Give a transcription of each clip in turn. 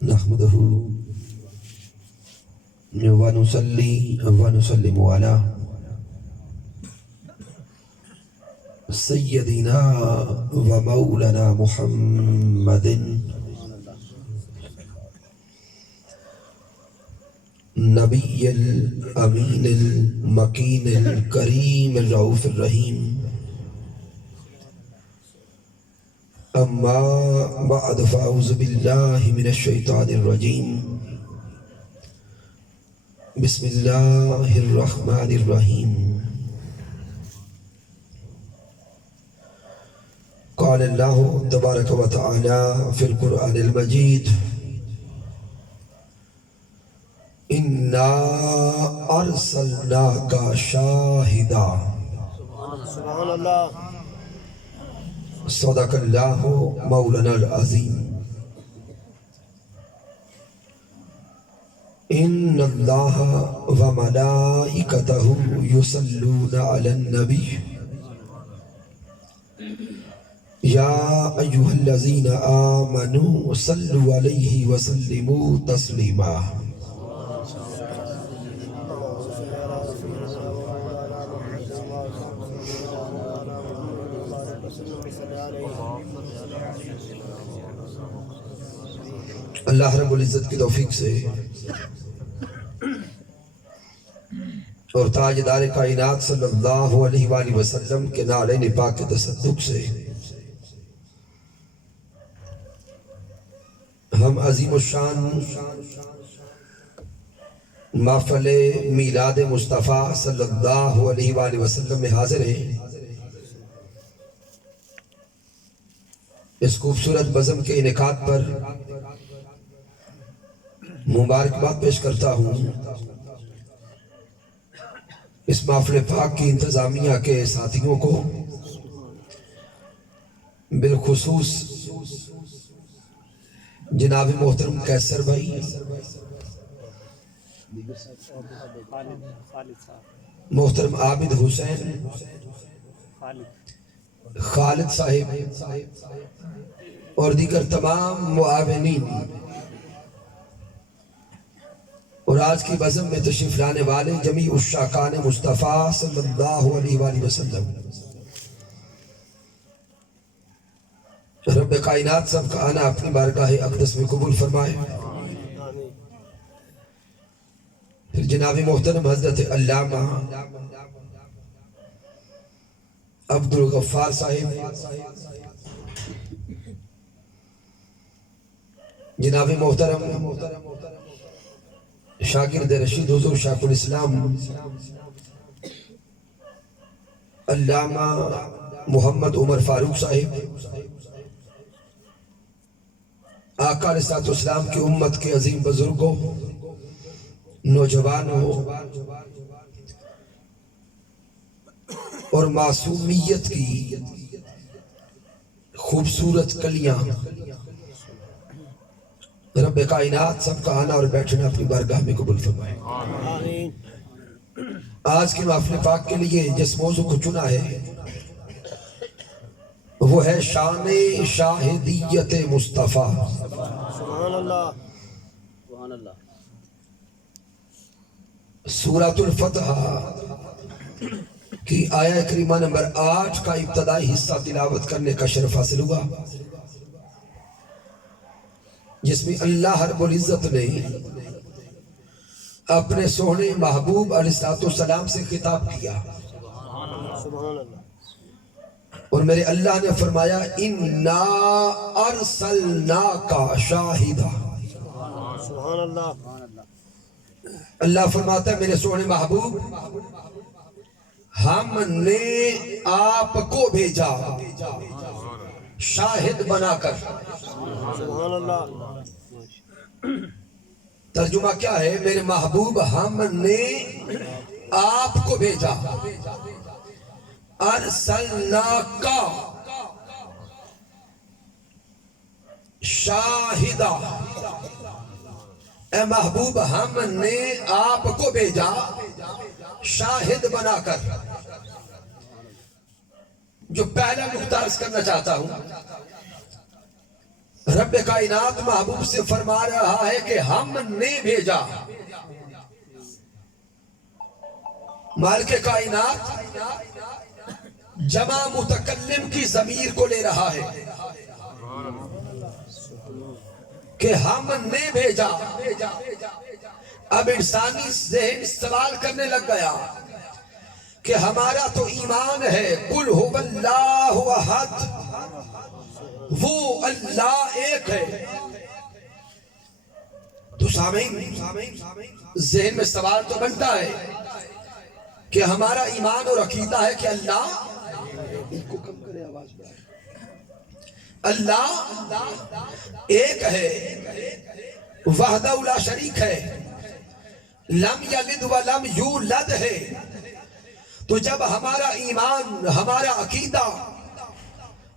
نحمده ونصلي ونسلم على سيدنا ومولانا محمد نبي الأمين المكين الكريم الرؤوف الرحيم. أما بعد فأعوذ بالله من الشيطان الرجيم. بسم الله الرحمن الرحيم. قال الله تبارك وتعالى في القرآن المجيد: إنا أرسلناك شاهدا. سبحان اللہ. صدق اللہ مولانا العظیم. ان اللہ وملائکتہ یصلون علی النبی یا ایہا الذین آمنوا صلوا علیہ وسلموا تسلیما. اللہ رب العزت کی توفیق سے اور تاجدار کائنات صلی اللہ علیہ وآلہ وسلم کے نعلین پاک کے تصدق سے ہم عظیم الشان محفل میلاد مصطفیٰ صلی اللہ علیہ وآلہ وسلم میں حاضر ہیں. اس خوبصورت بزم کے انعقاد پر مبارکباد پیش کرتا ہوں اس محفل پاک کی انتظامیہ کے ساتھیوں کو، بالخصوص جناب محترم قیصر بھائی، محترم عابد حسین، خالد صاحب اور دیگر تمام معاونین، اور آج کی بزم میں تشریف لانے والے جمیع عشاقان مصطفیٰ صلی اللہ علیہ وآلہ وسلم. رب کائنات سب کا آنا اپنی بارگاہ اقدس میں قبول فرمائے. پھر جناب محترم حضرت علامہ عبدالغفار صاحب، جناب محترم شاگرد رشید حضور شیخ الاسلام علامہ محمد عمر فاروق صاحب، آقا علیہ السلام کی امت کے عظیم بزرگوں، نوجوانوں اور معصومیت کی خوبصورت کلیاں، رب کائنات سب کا آنا اور بیٹھنا اپنی بارگاہ میں قبول فرمائے. آج کی محفل پاک کے لیے جس موضوع کو چنا ہے وہ ہے شان شاہدیت مصطفیٰ. سبحان اللہ. سبحان اللہ. سورۃ الفتح کی آیہ کریمہ نمبر 8 کا ابتدائی حصہ تلاوت کرنے کا شرف حاصل ہوا، جس میں اللہ رب العزت نے اپنے سونے محبوب علیہ السلام سے خطاب کیا. سبحان اللہ. اور میرے اللہ نے فرمایا: اِنَّا أَرْسَلْنَاكَ شَاہِدًا. سبحان اللہ. اللہ فرماتا ہے میرے سونے محبوب، ہم نے آپ کو بھیجا شاہد بنا کر. سبحان اللہ. ترجمہ کیا ہے؟ میرے محبوب ہم نے آپ کو بھیجا. ارسلناک شاہدہ، اے محبوب ہم نے آپ کو بھیجا شاہد بنا کر. جو پہلا نقطہ عرض کرنا چاہتا ہوں، رب کائنات محبوب سے فرما رہا ہے کہ ہم نے بھیجا. مالک کائنات جمع متکلم کی ضمیر کو لے رہا ہے کہ ہم نے بھیجا. اب انسانی ذہن سوال کرنے لگ گیا کہ ہمارا تو ایمان ہے قل هو اللہ احد، وہ اللہ ایک ہے. تو سامعین ذہن میں سوال تو بنتا ہے کہ ہمارا ایمان اور عقیدہ ہے کہ اللہ اللہ ایک ہے، وحدہ لا شریک ہے، لم یلد ولم یولد ہے. تو جب ہمارا ایمان، ہمارا عقیدہ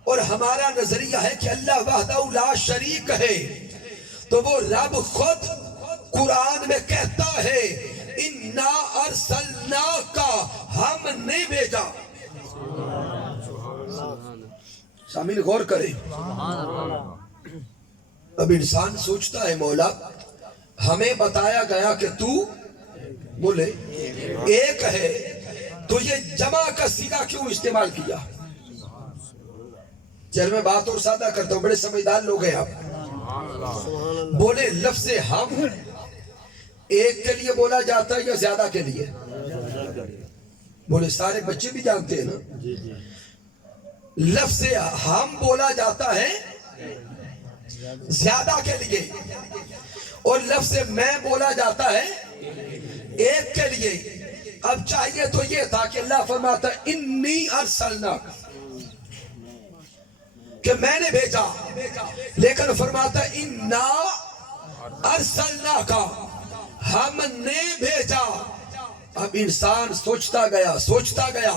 اور ہمارا نظریہ ہے کہ اللہ وحدہ لا شریک ہے، تو وہ رب خود قرآن میں کہتا ہے انا ارسلناک، ہم نے بھیجا. سامعین غور کریں. اب انسان سوچتا ہے مولا ہمیں بتایا گیا کہ تو بولے ایک ہے، تو یہ جمع کا صیغہ کیوں استعمال کیا؟ چل میں بات اور سادہ کرتا ہوں، بڑے سمجھدار لوگ ہیں آپ. بولے لفظ ہم ایک کے لیے بولا جاتا ہے یا زیادہ کے لیے؟ بولے سارے بچے بھی جانتے ہیں نا. لفظ ہم بولا جاتا ہے زیادہ کے لیے، اور لفظ میں بولا جاتا ہے ایک کے لیے. اب چاہیے تو یہ تھا کہ اللہ فرماتا انی ارسلناک، کہ میں نے بھیجا، لیکن فرماتا انا ارسلناک، ہم نے بھیجا. اب انسان سوچتا گیا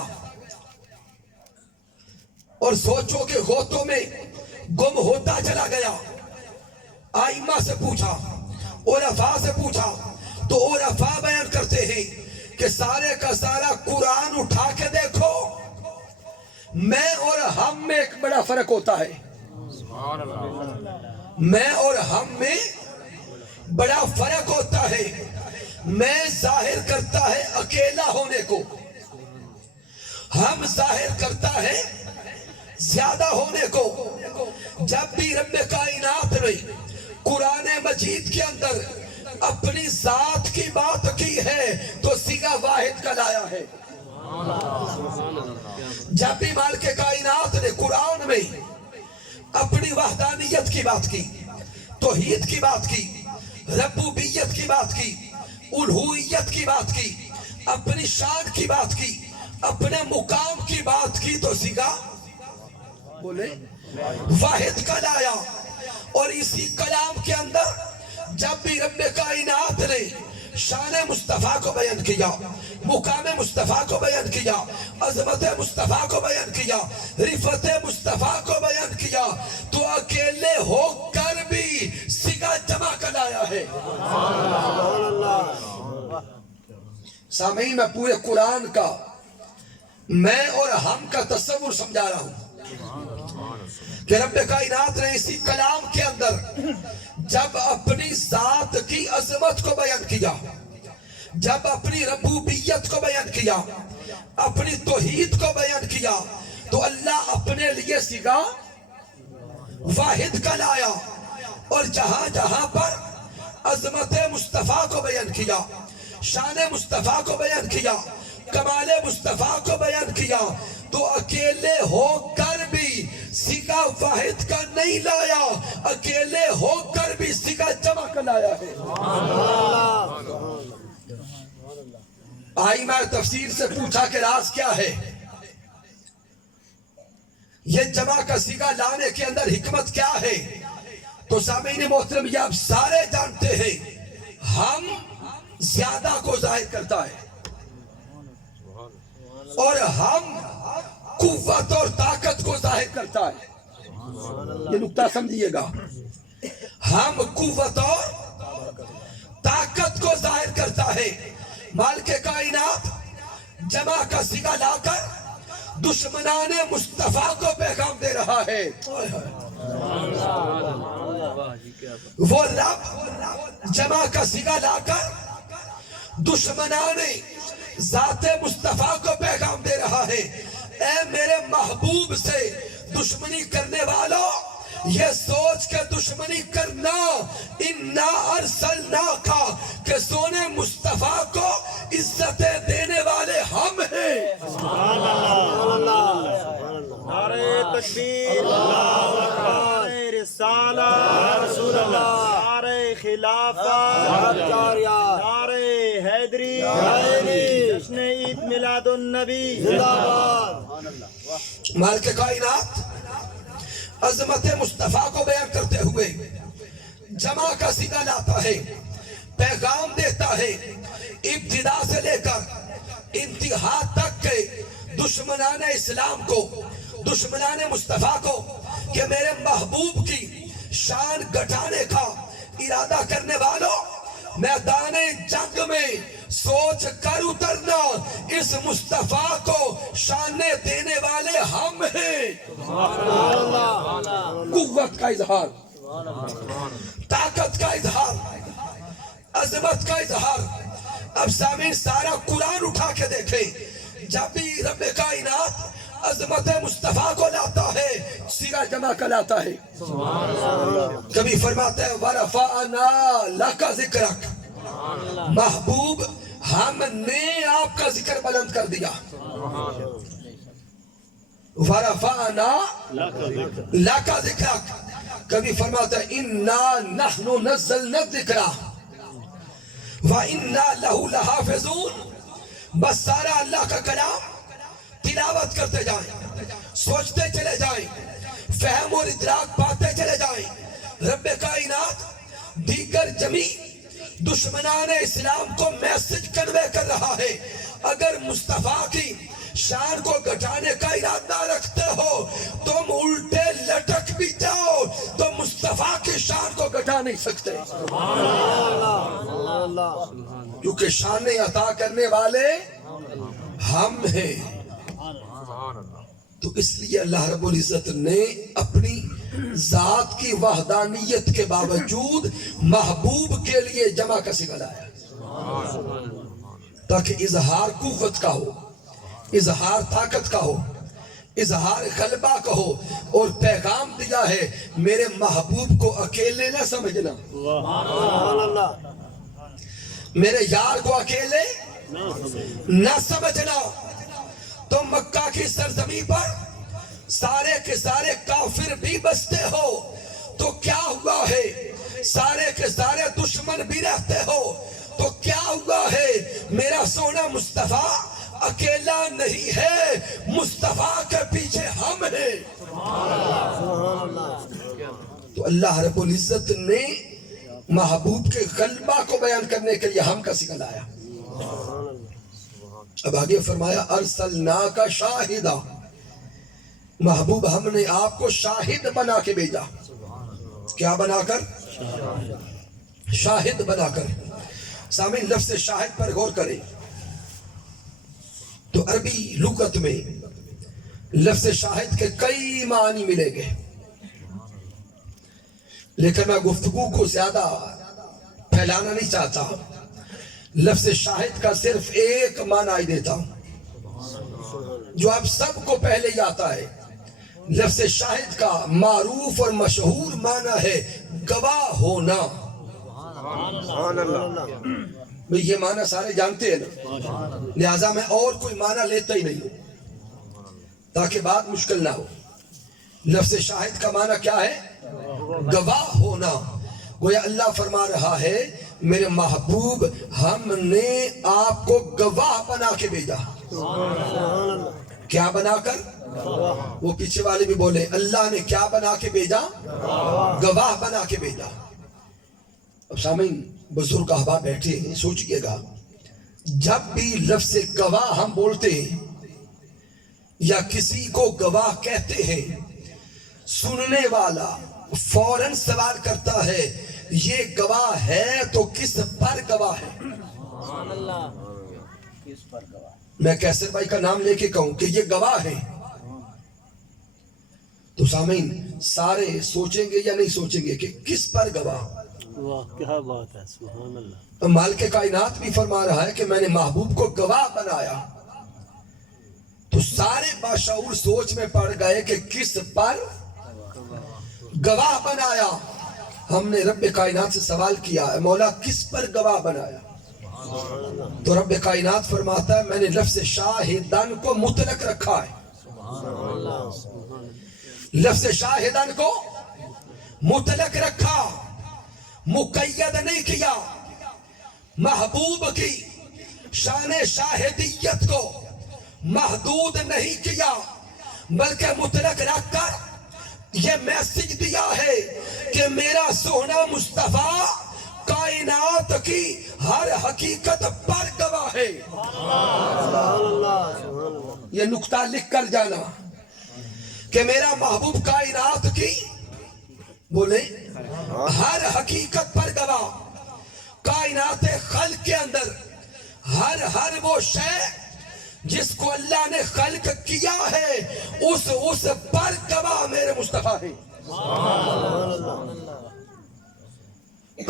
اور سوچوں کے غوطوں میں گم ہوتا چلا گیا. آئمہ سے پوچھا، عرفاء سے پوچھا، تو عرفاء بیان کرتے ہیں کہ سارے کا سارا قرآن اٹھا کے دیکھو، میں اور ہم میں ایک بڑا فرق ہوتا ہے. میں اور ہم میں بڑا فرق ہوتا ہے. میں ظاہر کرتا ہے اکیلا ہونے کو، ہم ظاہر کرتا ہے زیادہ ہونے کو. جب بھی رب کائنات نے قرآن مجید کے اندر اپنی ذات کی بات کی ہے تو صیغہ واحد کا لایا ہے. جب بھی مالک کائنات نے قرآن میں اپنی وحدانیت کی بات کی، توحید کی بات کی، ربوبیت کی بات کی، الوہیت کی بات کی، اپنی شان کی بات کی، اپنے مقام کی بات کی، تو صیغہ بولے واحد کا لایا. اور اسی کلام کے اندر جب بھی رب کائنات نے شان مصطفیٰ کو بیان کیا، مقام مصطفیٰ کو بیان کیا، عظمت مصطفیٰ کو بیان کیا، رفعت مصطفیٰ کو بیان کیا، تو اکیلے ہو کر بھی صیغہ جمع کا لایا ہے. سامعین میں پورے قرآن کا میں اور ہم کا تصور سمجھا رہا ہوں کہ رب کائنات نے اسی کلام کے اندر جب اپنی ذات کی عظمت کو بیان کیا، جب اپنی ربوبیت کو بیان کیا، اپنی توحید کو بیان کیا، تو اللہ اپنے لیے صیغہ واحد کا لایا. اور جہاں جہاں پر عظمت مصطفیٰ کو بیان کیا، شان مصطفیٰ کو بیان کیا، کمال مصطفیٰ کو بیان کیا، تو اکیلے ہو کر بھی صیغہ واحد کا نہیں لایا، اکیلے ہو کر بھی صیغہ جمع کا لایا ہے. آئمہ تفسیر سے پوچھا کہ راز کیا ہے؟ یہ جمع کا صیغہ لانے کے اندر حکمت کیا ہے؟ تو سامعین محترم یہ آپ سارے جانتے ہیں، ہم زیادہ کو ظاہر کرتا ہے اور ہم قوت اور طاقت کو ظاہر کرتا ہے. یہ نکتہ سمجھیے گا، ہم قوت اور طاقت کو ظاہر کرتا ہے. مالک کائنات جمع کا صیغہ لا کر دشمنان مصطفیٰ کو پیغام دے رہا ہے. وہ رب جمع کا صیغہ لا کر دشمنان ذات مصطفیٰ کو پیغام دے رہا ہے. اے میرے محبوب سے دشمنی کرنے والوں، یہ سوچ کے دشمنی کرنا انا ارسلناک کہ سونے مصطفیٰ کو عزتیں دینے والے ہم ہیں. نعرہ تکبیر، نعرہ رسالت، نعرہ خلافت، نعرہ حیدری، جشن عید میلاد النبی. مالک کائنات عظمت مصطفیٰ کو بیان کرتے ہوئے جمع کا صیغہ لاتا ہے، پیغام دیتا ہے ابتدا سے لے کر انتہا تک کے دشمنان اسلام کو، دشمنان مصطفیٰ کو کہ میرے محبوب کی شان گھٹانے کا ارادہ کرنے والوں، میدان جنگ میں سوچ کر اترنا، اس مصطفیٰ کو شان دینے والے ہم ہیں. قوت کا اظہار، طاقت کا اظہار، عظمت کا اظہار. اب سامعین سارا قرآن اٹھا کے دیکھیں، جب بھی رب کائنات عظمت مصطفیٰ کو لاتا ہے صیغہ جمع کا لاتا ہے. کبھی فرماتا ہے وَرَفَعْنَا لَكَ ذِكْرَكَ، محبوب ہم نے آپ کا ذکر بلند کر دیا. وَرَفَعْنَا لَكَ ذِكْرَكَ، کبھی فرماتا ہے اِنَّا نَحْنُ نَزَّلْنَا الذِّكْرَ وَإِنَّا لَهُ لَحَافِظُونَ. بس سارا اللہ کا کلام تلاوت کرتے جائیں، سوچتے چلے جائیں، فہم اور ادراک پاتے چلے جائیں. رب کائنات دیگر جمی دشمنان اسلام کو میسج کنوے کر رہا ہے. اگر مصطفیٰ کی شان کو گھٹانے کا ارادہ رکھتے ہو تم الٹے لٹک بھی جاؤ تو مصطفیٰ کی شان کو گھٹا نہیں سکتے، کیونکہ شان عطا کرنے والے ہم ہیں. تو اس لیے اللہ رب العزت نے اپنی ذات کی وحدانیت کے باوجود محبوب کے لیے جمع کا صیغہ لایا تاکہ اظہار قوت کا ہو، اظہار طاقت کا ہو، اظہار غلبہ کا ہو. اور پیغام دیا ہے میرے محبوب کو اکیلے نہ سمجھنا، میرے یار کو اکیلے نہ سمجھنا. تو مکہ کی سرزمین پر سارے کے سارے کافر بھی بستے ہو تو کیا ہوا ہے، سارے کے سارے دشمن بھی رہتے ہو تو کیا ہوا ہے، میرا سونا مصطفیٰ اکیلا نہیں ہے، مصطفیٰ کے پیچھے ہم ہیں. تو اللہ رب العزت نے محبوب کے غلبہ کو بیان کرنے کے لیے ہم کا صیغہ لایا. اب آگے فرمایا ارسلناک شاہدا، محبوب ہم نے آپ کو شاہد بنا کے بھیجا. کیا بنا کر؟ شاہد بنا کر. سامعین لفظ شاہد پر غور کریں تو عربی لغت میں لفظ شاہد کے کئی معنی ملیں گے، لیکن میں گفتگو کو زیادہ پھیلانا نہیں چاہتا. لفظ شاہد کا صرف ایک معنی ہی دیتا ہوں جو آپ سب کو پہلے ہی آتا ہے. لفظ شاہد کا معروف اور مشہور معنی ہے گواہ ہونا. یہ معنی سارے جانتے ہیں نا، لہذا میں اور کوئی معنی لیتا ہی نہیں ہوں تاکہ بات مشکل نہ ہو. لفظ شاہد کا معنی کیا ہے؟ گواہ ہونا. گویا اللہ فرما رہا ہے میرے محبوب ہم نے آپ کو گواہ بنا کے بھیجا. کیا بنا کر؟ وہ پیچھے والے بھی بولے اللہ نے کیا بنا کے بھیجا؟ گواہ بنا کے بھیجا. اب سامعین بزرگ احباب بیٹھے ہیں، سوچئے گا جب بھی لفظ گواہ ہم بولتے ہیں یا کسی کو گواہ کہتے ہیں سننے والا فوراً سوال کرتا ہے یہ گواہ ہے تو کس پر گواہ ہے؟ میں کیسر بھائی کا نام لے کے کہوں کہ یہ گواہ ہے تو تو سامعین سارے سوچیں گے یا نہیں سوچیں گے کہ کس پر گواہ؟ واہ کیا بات ہے، سبحان اللہ۔ مالک کائنات بھی فرما رہا ہے کہ میں نے محبوب کو گواہ بنایا، تو سارے باشعور سوچ میں پڑ گئے کہ کس پر گواہ بنایا۔ ہم نے رب کائنات سے سوال کیا، اے مولا کس پر گواہ بنایا؟ تو رب کائنات فرماتا ہے میں نے لفظ شاہدن کو مطلق رکھا ہے، لفظ شاہدن کو مطلق رکھا، مقید نہیں کیا۔ محبوب کی شان شاہدیت کو محدود نہیں کیا، بلکہ مطلق رکھ کر یہ میسج دیا ہے کہ میرا سونا مصطفیٰ کائنات کی ہر حقیقت پر گواہ ہے۔ یہ نقطہ لکھ کر جانا کہ میرا محبوب کائنات کی بولے ہر حقیقت پر گواہ، کائنات خلق کے اندر ہر وہ شے جس کو اللہ نے خلق کیا ہے اس پر گواہ میرے مصطفیٰ ہے۔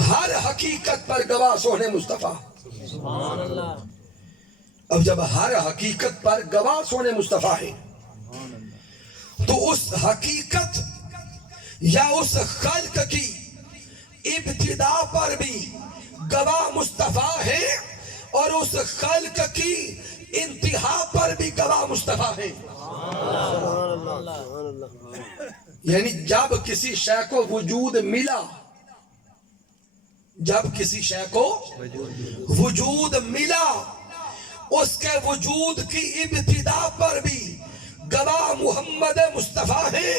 ہر حقیقت پر گواہ سونے مصطفیٰ۔ اب جب ہر حقیقت پر گواہ سونے مصطفیٰ ہے تو اس حقیقت یا اس خلق کی ابتدا پر بھی گواہ مصطفیٰ ہے، اور اس خلق کی انتہا پر بھی گواہ مصطفیٰ ہے۔ یعنی جب کسی شے کو وجود ملا، جب کسی شے کو وجود ملا، اس کے وجود کی ابتدا پر بھی گواہ محمد مصطفیٰ ہے،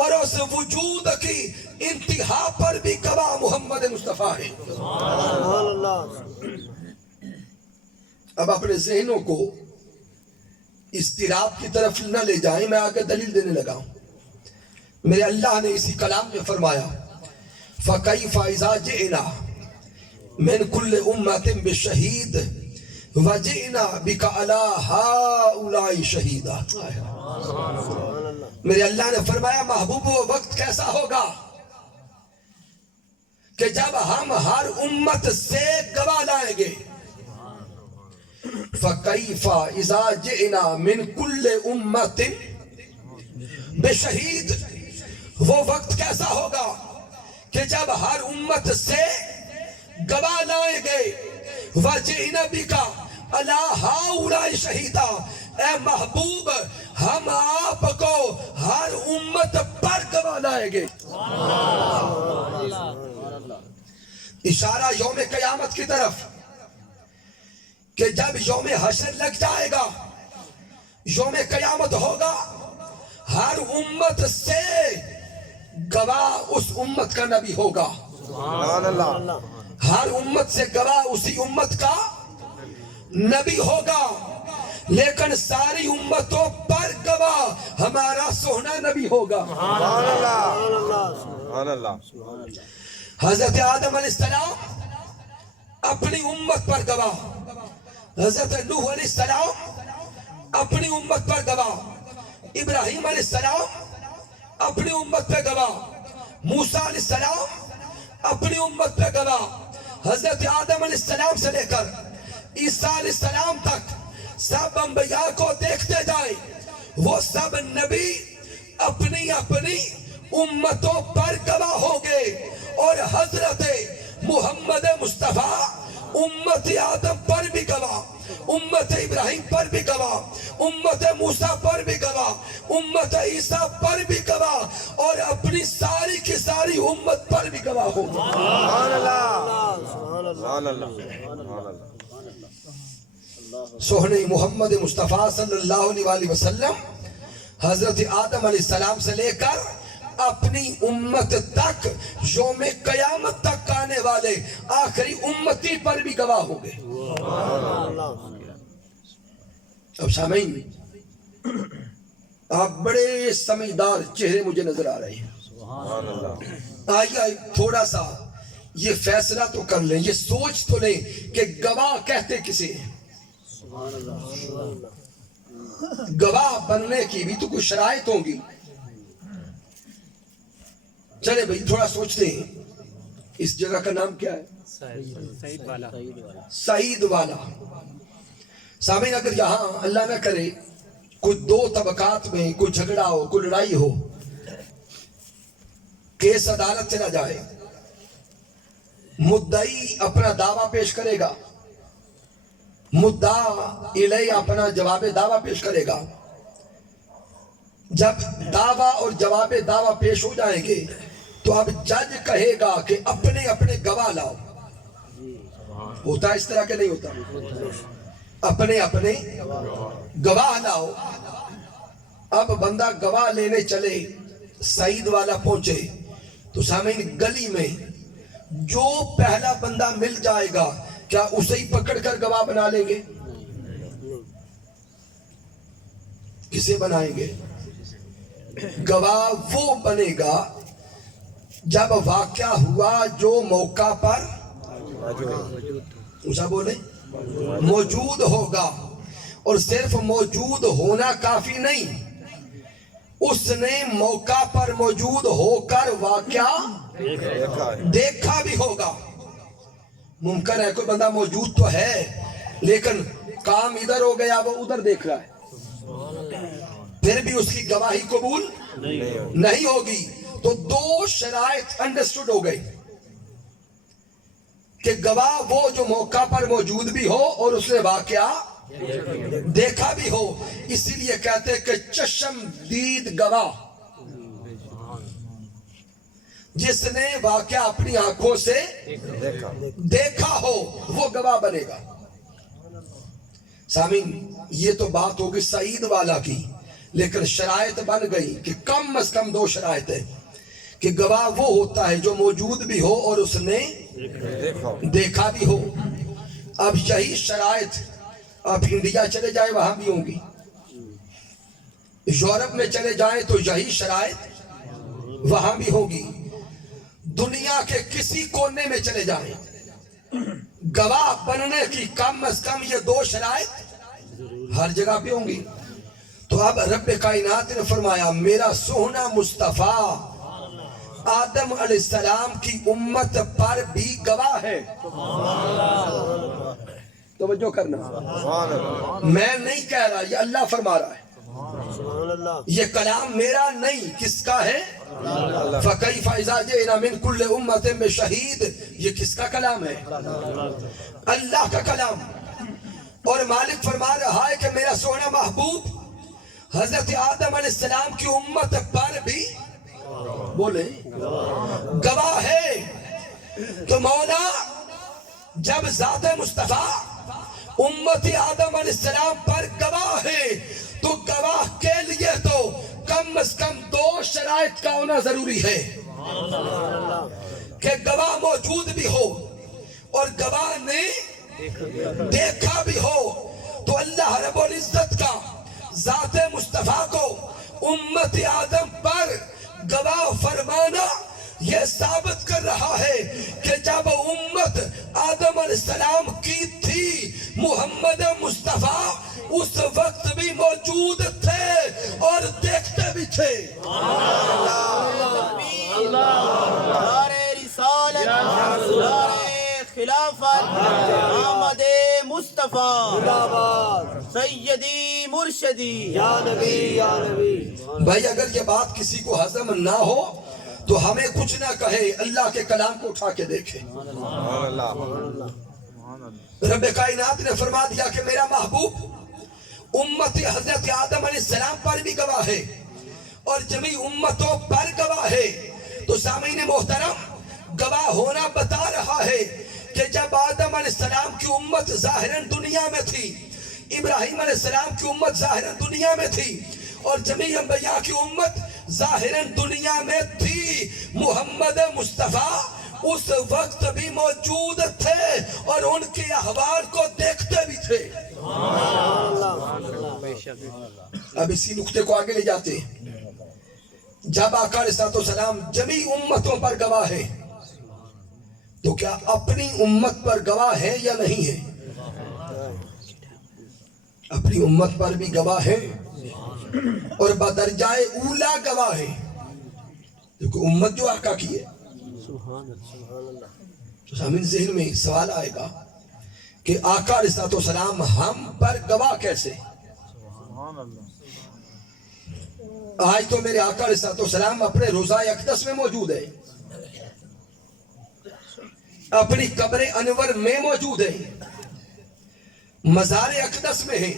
اور اس وجود کی انتہا پر بھی گواہ محمد مصطفیٰ ہے۔ اب اپنے ذہنوں کو اضطراب کی طرف نہ لے جائیں، میں آگے دلیل دینے لگا ہوں۔ میرے اللہ نے اسی کلام میں فرمایا فَكَيْفَ إِذَا جِئْنَا مِنْ كُلِّ أُمَّةٍ بِشَهِيدٍ وَجِئْنَا بِكَ عَلَىٰ هَٰؤُلَاءِ شَهِيدًا۔ میرے اللہ نے فرمایا محبوب وہ وقت کیسا ہوگا کہ جب ہم ہر امت سے گواہ لائیں گے۔ فَكَيْفَ إِذَا جِئْنَا مِنْ كُلِّ أُمَّةٍ بِشَهِيدٍ، وہ وقت کیسا ہوگا کہ جب ہر امت سے گواہ لائیں گے۔ وَجِئْنَا بِكَ عَلَىٰ هَٰؤُلَاءِ شَهِيدًا، اے محبوب ہم آپ کو ہر امت پر گواہ لائیں گے۔ اشارہ یوم قیامت کی طرف کہ جب یوم حشر لگ جائے گا، یوم قیامت ہوگا، ہر امت سے گواہ اس امت کا نبی ہوگا، ہر امت سے گواہ اسی امت کا نبی ہوگا، لیکن ساری امتوں پر گواہ ہمارا سونا نبی ہوگا۔ حضرت آدم علیہ السلام اپنی امت پر گواہ، حضرت نوح علیہ السلام اپنی امت پر گواہ، ابراہیم علیہ السلام اپنی امت پہ گواہ، موسیٰ علیہ السلام اپنی امت پہ گواہ، حضرت آدم علیہ السلام سے لے کر عیسیٰ علیہ السلام تک سب انبیاء کو دیکھتے جائیں، وہ سب نبی اپنی اپنی امتوں پر گواہ ہوں گے، اور حضرت محمد مصطفیٰ امت آدم پر بھی گواہ، امت ابراہیم پر بھی گواہ، امت موسیٰ پر بھی گواہ، امت عیسیٰ پر بھی گواہ، اور اپنی ساری کی ساری امت پر بھی گواہ ہوگا۔ سوہنے محمد مصطفیٰ صلی اللہ علیہ وسلم حضرت آدم علیہ السلام سے لے کر اپنی امت تک یوم قیامت تک آنے والے آخری امتی پر بھی گواہ ہوں گے۔ اب سامعین آپ بڑے سمجھدار چہرے مجھے نظر آ رہے ہیں، آئیے تھوڑا سا یہ فیصلہ تو کر لیں، یہ سوچ تو لیں کہ گواہ کہتے کسے ہیں۔ گواہ بننے کی بھی تو کچھ شرائط ہوں گی۔ چلے بھائی تھوڑا سوچتے ہیں اس جگہ کا نام کیا ہے؟ سعید والا سعید والا. سامعین اگر یہاں اللہ نہ کرے کوئی دو طبقات میں کوئی جھگڑا ہو، کوئی لڑائی ہو، کیس عدالت چلا جائے، مدعی اپنا دعویٰ پیش کرے گا، مدعا الیہ اپنا جواب دعویٰ پیش کرے گا. جب دعویٰ اور جواب دعویٰ پیش ہو جائیں گے تو اب جج کہے گا کہ اپنے اپنے گواہ لاؤ. ہوتا ہے اس طرح کے نہیں ہوتا؟ اپنے اپنے گواہ لاؤ. اب بندہ گواہ لینے چلے، سعید والا پہنچے تو سامعین گلی میں جو پہلا بندہ مل جائے گا کیا اسے ہی پکڑ کر گواہ بنا لیں گے؟ کسے بنائیں گے؟ گواہ وہ بنے گا جب واقعہ ہوا جو موقع پر اونچا بولے موجود ہوگا. اور صرف موجود ہونا کافی نہیں، اس نے موقع پر موجود ہو کر واقعہ دیکھا بھی ہوگا. ممکن ہے کوئی بندہ موجود تو ہے لیکن کام ادھر ہو گیا، وہ ادھر دیکھ رہا ہے، پھر بھی اس کی گواہی قبول نہیں ہوگی. تو دو شرائط انڈرسٹوڈ ہو گئی کہ گواہ وہ جو موقع پر موجود بھی ہو اور اس نے واقعہ دیکھا بھی ہو. اسی لیے کہتے ہیں کہ چشم دید گواہ، جس نے واقعہ اپنی آنکھوں سے دیکھا ہو وہ گواہ بنے گا. سامعین یہ تو بات ہوگی سعید والا کی، لیکن شرائط بن گئی کہ کم از کم دو شرائط ہے کہ گواہ وہ ہوتا ہے جو موجود بھی ہو اور اس نے دیکھا بھی ہو. اب یہی شرائط آپ انڈیا چلے جائیں وہاں بھی ہوں گی، یورپ میں چلے جائیں تو یہی شرائط وہاں بھی ہوگی، دنیا کے کسی کونے میں چلے جائیں گواہ بننے کی کم از کم یہ دو شرائط ہر جگہ پہ ہوں گی. تو اب رب کائنات نے فرمایا میرا سونا مصطفیٰ آدم علیہ السلام کی امت پر بھی گواہ ہے. توجہ کرنا، میں نہیں کہہ رہا، یہ اللہ فرما رہا ہے. یہ کلام میرا نہیں، کس کا ہے؟ فَكَيْفَ إِذَا جِئْنَا مِنْ كُلِّ أُمَّةٍ بِشَهِيدٍ. یہ کس کا کلام ہے؟ اللہ کا کلام. اور مالک فرما رہا ہے کہ میرا سونا محبوب حضرت آدم علیہ السلام کی امت پر بھی بولے گواہ ہے. تو مولا جب ذات مصطفیٰ امت آدم علیہ السلام پر گواہ ہے تو گواہ کے لیے تو کم از کم دو شرائط کا ہونا ضروری ہے کہ گواہ موجود بھی ہو اور گواہ نے دیکھا بھی ہو. تو اللہ رب العزت کا ذات مصطفیٰ کو امت آدم پر گواہ فرمانا یہ ثابت کر رہا ہے کہ جب امت آدم علیہ السلام کی تھی محمد مصطفیٰ اس وقت بھی موجود تھے اور دیکھتے بھی تھے. خلافت محمد مصطفیٰ سیدی مرشدی یا نبی یا نبی. بھائی اگر یہ بات کسی کو ہضم نہ ہو تو ہمیں کچھ نہ کہے، اللہ کے کلام کو اٹھا کے دیکھے. رب کائنات نے فرما دیا کہ میرا محبوب امت حضرت آدم علیہ السلام پر بھی گواہ ہے اور جمی امتوں پر گواہ ہے. تو سامعین محترم گواہ ہونا بتا رہا ہے کہ جب آدم علیہ السلام کی امت ظاہراً دنیا میں تھی، ابراہیم علیہ السلام کی امت ظاہراً دنیا میں تھی اور جمیع انبیاء کی امت ظاہراً دنیا میں تھی، محمد مصطفیٰ اس وقت بھی موجود تھے اور ان کے احوال کو دیکھتے بھی تھے. اب اسی نقطے کو آگے لے جاتے ہیں. جب آقا علیہ السلام جمیع امتوں پر گواہ ہے تو کیا اپنی امت پر گواہ ہے یا نہیں ہے؟ اپنی امت پر بھی گواہ ہے اور بدرجائے اولا گواہ ہے. کیونکہ امت جو آقا کی ہے. تو سامعین ذہن میں سوال آئے گا کہ آقا علیہ السلام ہم پر گواہ کیسے؟ آج تو میرے آقا علیہ السلام اپنے روضہ اقدس میں موجود ہے، اپنی قبر انور میں موجود ہے، مزار اقدس میں ہیں،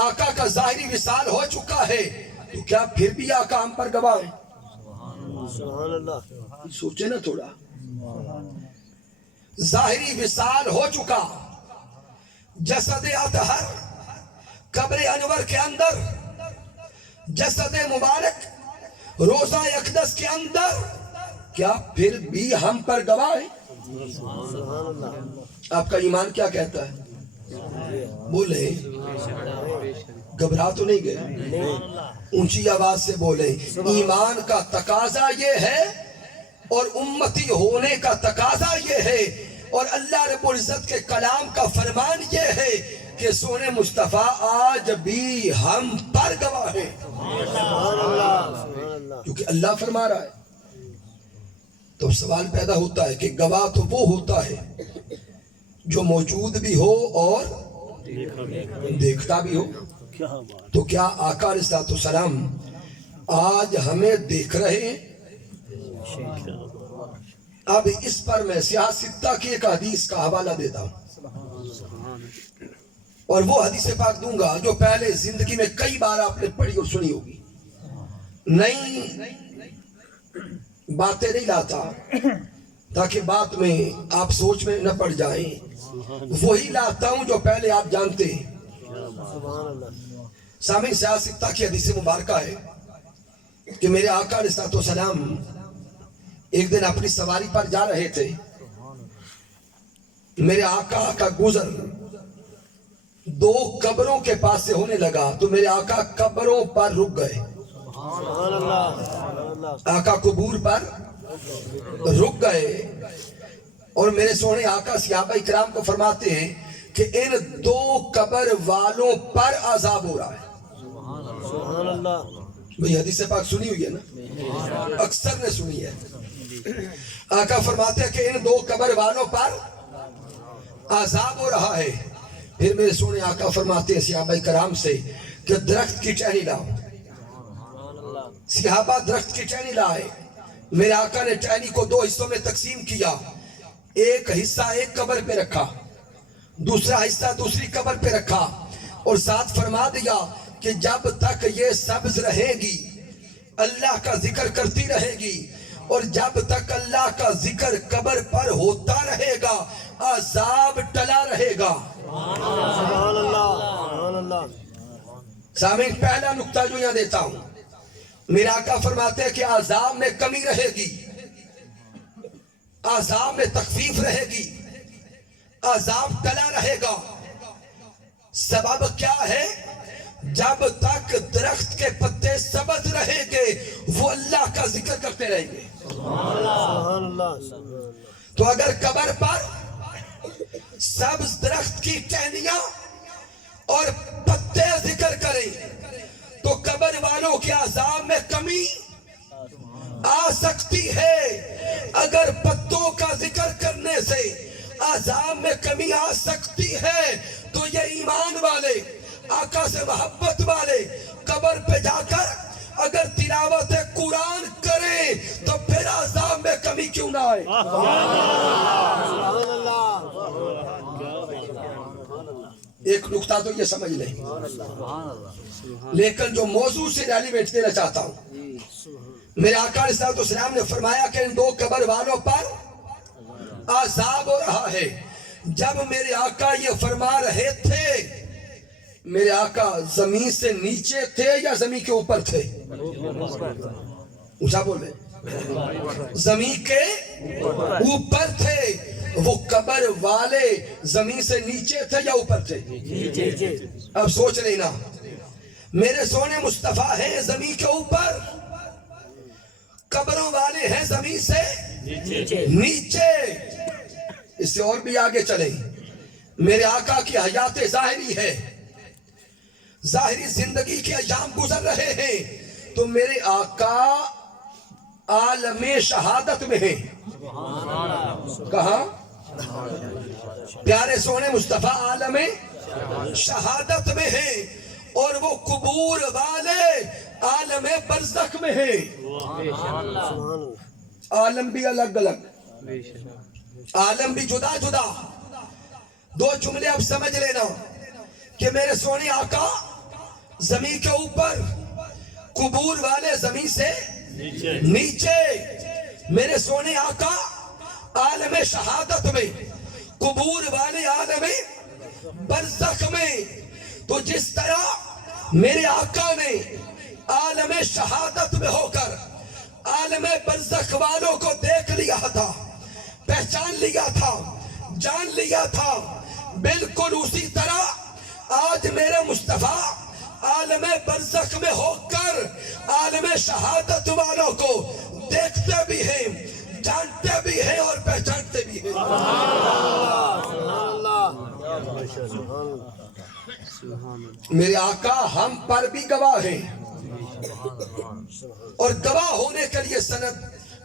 آقا کا ظاہری وصال ہو چکا ہے، تو کیا پھر بھی آقا ہم پر گواہ ہے؟ سبحان اللہ. سوچے نا تھوڑا. ظاہری وصال ہو چکا، جسد اطہر قبر انور کے اندر، جسد مبارک روضہ اقدس کے اندر، کیا پھر بھی ہم پر گواہ ہے؟ سبحان اللہ. آپ کا ایمان کیا کہتا ہے؟ بولے، گھبرا تو نہیں گئے؟ اونچی آواز سے بولے. ایمان کا تقاضا یہ ہے اور امتی ہونے کا تقاضا یہ ہے اور اللہ رب العزت کے کلام کا فرمان یہ ہے کہ سونے مصطفیٰ آج بھی ہم پر گواہ ہے. سبحان اللہ. سبحان اللہ. کیونکہ اللہ فرما رہا ہے. تو سوال پیدا ہوتا ہے کہ گواہ تو وہ ہوتا ہے جو موجود بھی ہو اور دیکھتا بھی ہو. تو کیا آقا علیہ السلام آج ہمیں دیکھ رہے ہیں؟ اب اس پر میں سیاہ ستہ کی ایک حدیث کا حوالہ دیتا ہوں اور وہ حدیث پاک دوں گا جو پہلے زندگی میں کئی بار آپ نے پڑھی اور سنی ہوگی. نئی باتیں نہیں لاتا تاکہ بات میں آپ سوچ میں نہ پڑ جائیں، وہی لاتا ہوں جو پہلے آپ جانتے ہیں. سبحان اللہ. سامعین سیاہ ستہ کی حدیث مبارکہ ہے کہ میرے آقا علیہ السلام ایک دن اپنی سواری پر جا رہے تھے. میرے آقا کا گزر دو قبروں کے پاس سے ہونے لگا تو میرے آقا قبروں پر رک گئے. سبحان اللہ. سبحان اللہ. آقا قبور پر رک گئے اور میرے سونے آقا صحابہ اکرام کو فرماتے ہیں کہ ان دو قبر والوں پر عذاب ہو رہا ہے. سبحان اللہ. وہی حدیث پاک سنی ہوئی ہے نا، اکثر نے سنی ہے. آقا فرماتے ہیں کہ ان دو قبر والوں پر عذاب ہو رہا ہے. پھر میرے سونے آقا فرماتے ہیں صحابہ کرام سے کہ درخت کی ٹہنی لاؤ. صحابہ درخت کی ٹہنی لائے. میرے آقا نے ٹہنی کو دو حصوں میں تقسیم کیا. ایک حصہ ایک قبر پہ رکھا، دوسرا حصہ دوسری قبر پہ رکھا اور ساتھ فرما دیا کہ جب تک یہ سبز رہے گی اللہ کا ذکر کرتی رہے گی اور جب تک اللہ کا ذکر قبر پر ہوتا رہے گا عذاب ٹلا رہے گا. سبحان اللہ. سبحان اللہ. سامعین پہلا نقطہ جو یہاں دیتا ہوں، میرا آقا فرماتے ہیں کہ عذاب میں کمی رہے گی، عذاب میں تخفیف رہے گی، عذاب ٹلا رہے گا. سبب کیا ہے؟ جب تک درخت کے پتے سبز رہیں گے وہ اللہ کا ذکر کرتے رہیں گے. سبحان اللہ. تو اگر قبر پر سبز درخت کی ٹہنیاں اور پتے ذکر کریں تو قبر والوں کے عذاب میں کمی آ سکتی ہے. اگر پتوں کا ذکر کرنے سے عذاب میں کمی آ سکتی ہے تو یہ ایمان والے، آقا سے محبت والے قبر پہ جا کر اگر تلاوت قرآن کریں تو پھر عذاب میں کمی کیوں نہ آئے. سبحان اللہ. ایک نقطہ تو یہ سمجھ لیں، لیکن جو موضوع سے ریلیونٹ دینا چاہتا ہوں، میرے آقا علیہ السلام نے فرمایا کہ ان دو قبر والوں پر عذاب ہو رہا ہے. جب میرے آقا یہ فرما رہے تھے، میرے آقا زمین سے نیچے تھے یا زمین کے اوپر تھے؟ اونچا بولے. زمین کے اوپر تھے. وہ قبر والے زمین سے نیچے تھے یا اوپر تھے؟ اب سوچ لینا. میرے سونے مصطفیٰ ہیں زمین کے اوپر، قبروں والے ہیں زمین سے نیچے. اس سے اور بھی آگے چلیں. میرے آقا کی حیات ظاہری ہے، ظاہری زندگی کے ایام گزر رہے ہیں، تو میرے آقا عالم شہادت میں ہیں. کہاں؟ پیارے سونے مصطفیٰ عالم شہادت میں ہیں اور وہ قبور والے عالم برزخ میں ہیں. عالم بھی الگ الگ، عالم بھی جدا جدا. دو جملے اب سمجھ لینا کہ میرے سونے آقا زمین کے اوپر، قبور والے زمین سے نیچے. میرے سونے آقا عالم شہادت میں، قبور والے عالم برزخ میں. تو جس طرح میرے آقا نے عالم شہادت میں ہو کر عالم برزخ والوں کو دیکھ لیا تھا، پہچان لیا تھا، جان لیا تھا، بالکل اسی طرح آج میرے مصطفیٰ عالم برزخ میں ہو کر عالم شہادت والوں کو دیکھتے بھی ہیں، جانتے بھی ہیں اور پہچانتے بھی ہیں. میرے آقا ہم پر بھی گواہ ہیں، اور گواہ ہونے کے لیے سند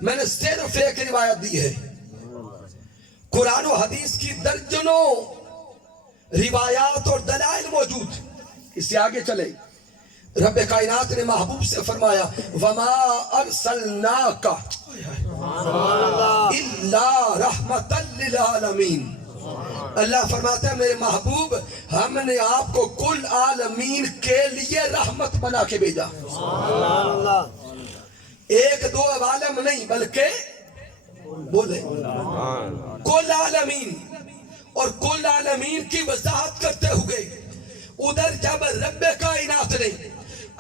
میں نے صرف ایک روایت دی ہے. قرآن و حدیث کی درجنوں روایات اور دلائل موجود. اس سے آگے چلے، رب کائنات نے محبوب سے فرمایا وَمَا أَرْسَلْنَاكَ إِلَّا رَحْمَةً لِلْعَالَمِينَ. اللہ فرماتا ہے میرے محبوب ہم نے آپ کو کل عالمین کے لیے رحمت بنا کے بھیجا. ایک دو عالم نہیں بلکہ بولے کل عالمین. اور کل عالمین کی وضاحت کرتے ہوئے ادھر جب رب کائنات نے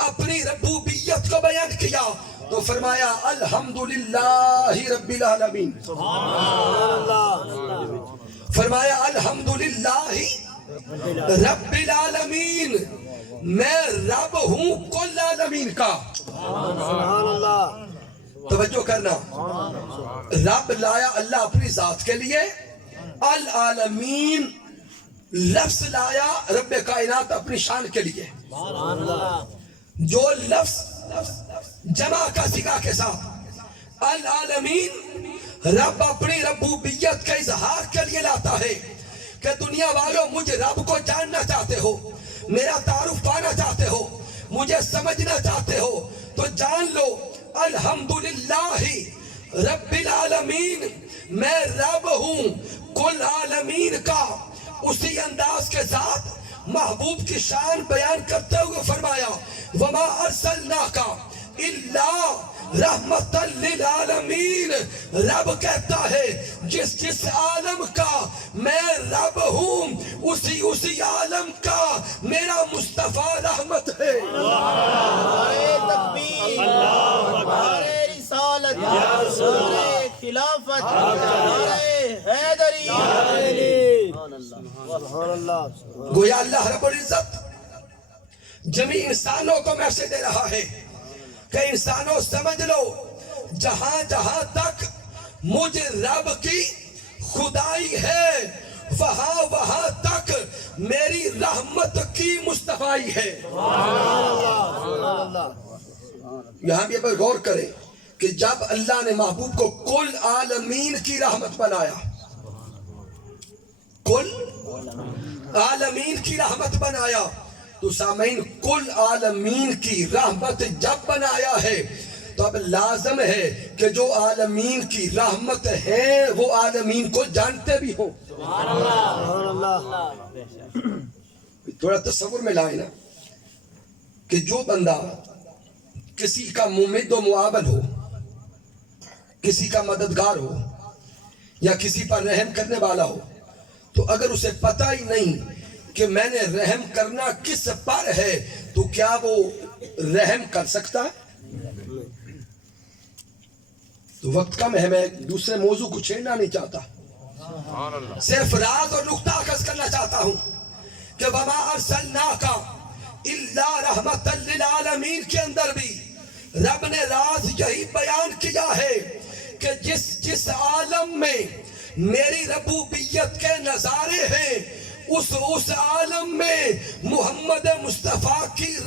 اپنی ربوبیت کو بیان کیا تو فرمایا الحمدللہ رب العالمین. فرمایا الحمدللہ رب العالمین، میں رب ہوں کل عالمین کا. توجہ کرنا، رب لایا اللہ اپنی ذات کے لیے، العالمین لفظ لایا رب کائنات اپنی شان کے لیے. جو لفظ جمع کا صیغہ کے ساتھ العالمین رب اپنی ربوبیت کے اظہار کے لیے لاتا ہے کہ دنیا والوں مجھے رب کو جاننا چاہتے ہو، میرا تعارف پانا چاہتے ہو، مجھے سمجھنا چاہتے ہو تو جان لو الحمدللہ رب العالمین، میں رب ہوں کل عالمین کا. اسی انداز کے ساتھ محبوب کی شان بیان کرتے ہوئے فرمایا وَمَا أَرْسَلْنَاكَ إِلَّا رَحْمَةً لِلْعَالَمِينَ. رب کہتا ہے جس عالم کا میں رب ہوں اسی عالم کا میرا مصطفیٰ رحمت ہے. تکبیر، نعرہ رسالت، نعرہ خلافت، نعرہ حیدری. گویا اللہ رب العزت جمیع انسانوں کو میسج دے رہا ہے کہ انسانوں سمجھ لو جہاں جہاں تک مجھ رب کی خدائی ہے وہاں وہاں تک میری رحمت کی مصطفیٰ ہے. یہاں بھی پر غور کریں کہ جب اللہ نے محبوب کو کل عالمین کی رحمت بنایا، کل عالمین کی رحمت بنایا، تو سامعین کل عالمین کی رحمت جب بنایا ہے تو اب لازم ہے کہ جو عالمین کی رحمت ہے وہ عالمین کو جانتے بھی ہوں. تھوڑا تصور میں لائے نا کہ جو بندہ کسی کا ممد و معاون ہو، کسی کا مددگار ہو یا کسی پر رحم کرنے والا ہو، تو اگر اسے پتہ ہی نہیں کہ میں نے رحم کرنا کس پر ہے تو کیا وہ رحم کر سکتا ہے؟ تو وقت کم ہے، میں دوسرے موضوع کو چھیڑنا نہیں چاہتا، صرف راز اور نقطہ اخذ کرنا چاہتا ہوں کہ وَمَا أَرْسَلْنَاكَ إِلَّا رَحْمَةً لِلْعَالَمِينَ کے اندر بھی رب نے راز یہی بیان کیا ہے کہ جس عالم میں میری ربوبیت کے نظارے ہیں اس عالم میں محمد مصطفیٰ کی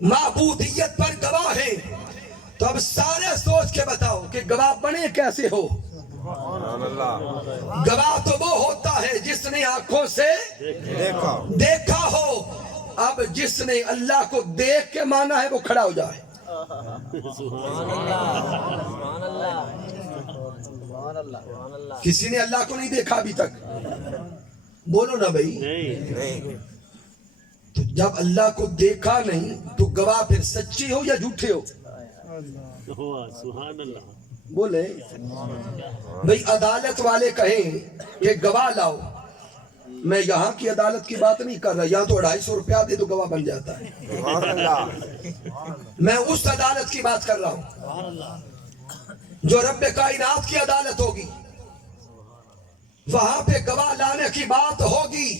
معبودیت پر گواہ ہیں، تو اب سارے سوچ کے بتاؤ کہ گواہ بنے کیسے ہو؟ گواہ تو وہ ہوتا ہے جس نے آنکھوں سے دیکھا ہو۔ اب جس نے اللہ کو دیکھ کے مانا ہے وہ کھڑا ہو جائے۔ کسی نے اللہ کو نہیں دیکھا ابھی تک؟ بولو نا بھائی۔ نہیں تو جب اللہ کو دیکھا نہیں تو گواہ پھر سچے ہو یا جھوٹے ہو؟ سبحان اللہ بولے بھئی عدالت والے کہیں کہ گواہ لاؤ، میں یہاں کی عدالت کی بات نہیں کر رہا، یہاں تو 250 روپیہ دے تو گواہ بن جاتا ہے، میں اس عدالت کی بات کر رہا ہوں جو رب کائنات کی عدالت ہوگی، وہاں پہ گواہ لانے کی بات ہوگی۔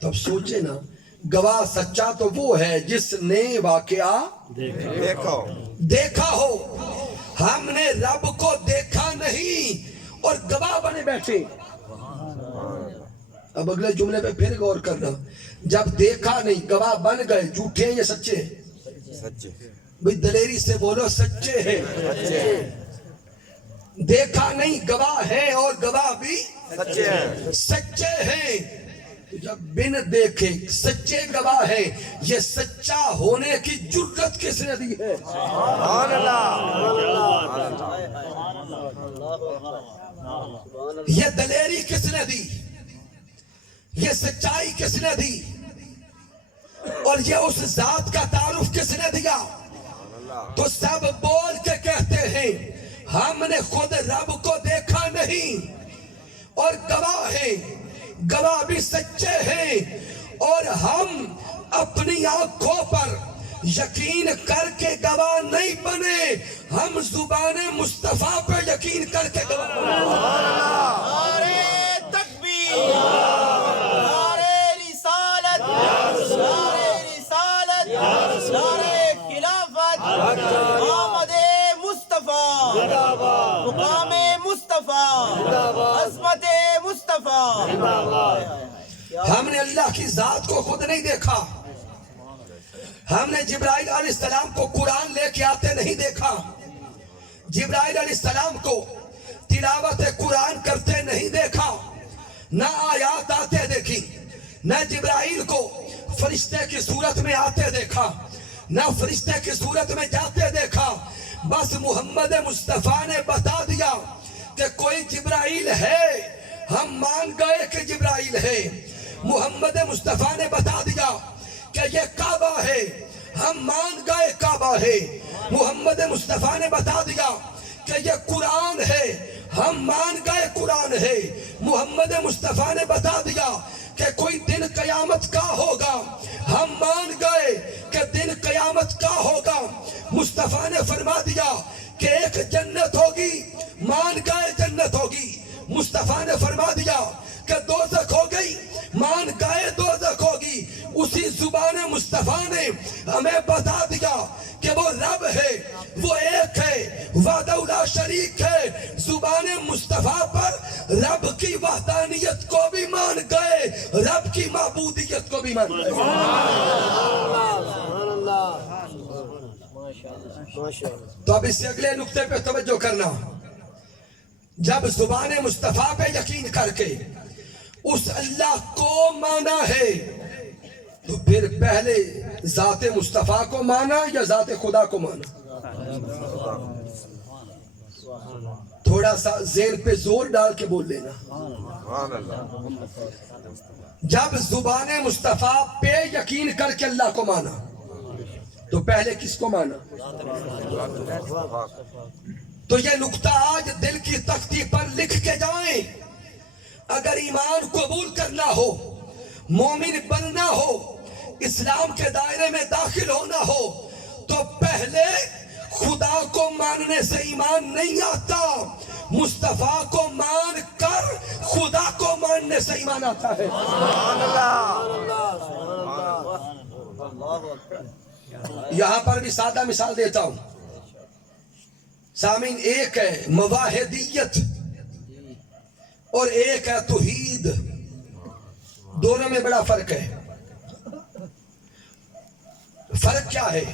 تب سوچے نا، گواہ سچا تو وہ ہے جس نے واقعہ دیکھا ہو۔ ہم نے رب کو دیکھا نہیں اور گواہ بنے بیٹھے۔ اب اگلے جملے پہ پھر غور کرنا، جب دیکھا نہیں گواہ بن گئے، جھوٹے ہیں یا سچے ہیں؟ بھئی دلیری سے بولو سچے ہیں۔ دیکھا نہیں گواہ ہیں اور گواہ بھی سچے ہیں۔ جب بن دیکھے سچے گواہ ہیں، یہ سچا ہونے کی جرت کس نے دی ہے؟ یہ دلیری کس نے دی؟ یہ سچائی کس نے دی؟ اور یہ اس ذات کا تعارف کس نے دیا؟ تو سب بول کے کہتے ہیں ہم نے خود رب کو دیکھا نہیں اور گواہ ہیں، گواہ بھی سچے ہیں، اور ہم اپنی آنکھوں پر یقین کر کے گواہ نہیں بنے، ہم زبان مصطفیٰ پہ یقین کر کے گواہ بنے۔ نعرے تکبیر، نعرے رسالت، نعرے رسالت، نعرے خلافت، آمد مصطفیٰ، مقام مصطفیٰ، عظمت مصطفیٰ۔ ہم نے اللہ کی ذات کو خود نہیں دیکھا، ہم نے جبرائیل علیہ السلام کو قرآن لے کے آتے نہیں دیکھا، جبرائیل علیہ السلام کو تلاوت قرآن کرتے نہیں دیکھا، نہ آیات آتے دیکھی، نہ جبرائیل کو فرشتے کی صورت میں آتے دیکھا، نہ فرشتے کی صورت میں جاتے دیکھا۔ بس محمد مصطفیٰ نے بتا دیا کہ کوئی جبرائیل ہے، ہم مان گئے کہ جبرائیل ہے۔ محمد مصطفیٰ نے بتا دیا کہ یہ کعبہ ہے، ہم مان گئے کعبہ ہے۔ محمد مصطفیٰ نے بتا دیا کہ یہ قرآن ہے، ہم مان گئے قرآن ہے۔ محمد مصطفیٰ نے بتا دیا کہ کوئی دن قیامت کا ہوگا، ہم مان گئے کہ دن قیامت کا ہوگا۔ مصطفیٰ نے فرما دیا کہ ایک جنت ہوگی، مان گئے جنت ہوگی۔ مصطفیٰ نے فرما دیا کہ دوزخ ہو گئی، مان گئے دوزخ ہوگی۔ اسی زبان مصطفیٰ نے ہمیں بتا دیا کہ وہ رب ہے، وہ ایک ہے، وحدہ لا شریک ہے۔ زبان مصطفیٰ پر رب کی وحدانیت کو بھی مان گئے، رب کی معبودیت کو بھی مان گئے۔ تو اب اس سے اگلے نقطے پہ توجہ کرنا، جب زبان مصطفیٰ پہ یقین کر کے اس اللہ کو مانا ہے تو پھر پہلے ذات مصطفیٰ کو مانا یا ذات خدا کو مانا؟ تھوڑا سا ذہن پہ زور ڈال کے بول لینا۔ جب زبان مصطفیٰ پہ یقین کر کے اللہ کو مانا تو پہلے کس کو مانا؟ تو یہ نقطہ آج دل کی تختی پر لکھ کے جائیں۔ اگر ایمان قبول کرنا ہو، مومن بننا ہو، اسلام کے دائرے میں داخل ہونا ہو، تو پہلے خدا کو ماننے سے ایمان نہیں آتا، مصطفیٰ کو مان کر خدا کو ماننے سے ایمان آتا ہے۔ یہاں پر بھی سادہ مثال دیتا ہوں سامعین، ایک ہے مواحدیت اور ایک ہے توحید، دونوں میں بڑا فرق ہے۔ فرق کیا ہے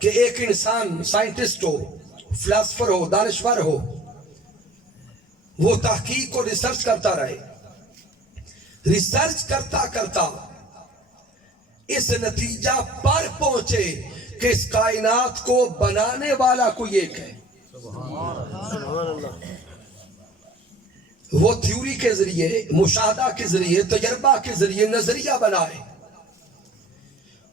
کہ ایک انسان سائنٹسٹ ہو، فلاسفر ہو، دانشور ہو، وہ تحقیق اور ریسرچ کرتا رہے، ریسرچ کرتا کرتا اس نتیجہ پر پہنچے کہ اس کائنات کو بنانے والا کوئی ایک ہے، سبحان اللہ. وہ تھیوری کے ذریعے، مشاہدہ کے ذریعے، تجربہ کے ذریعے نظریہ بنائے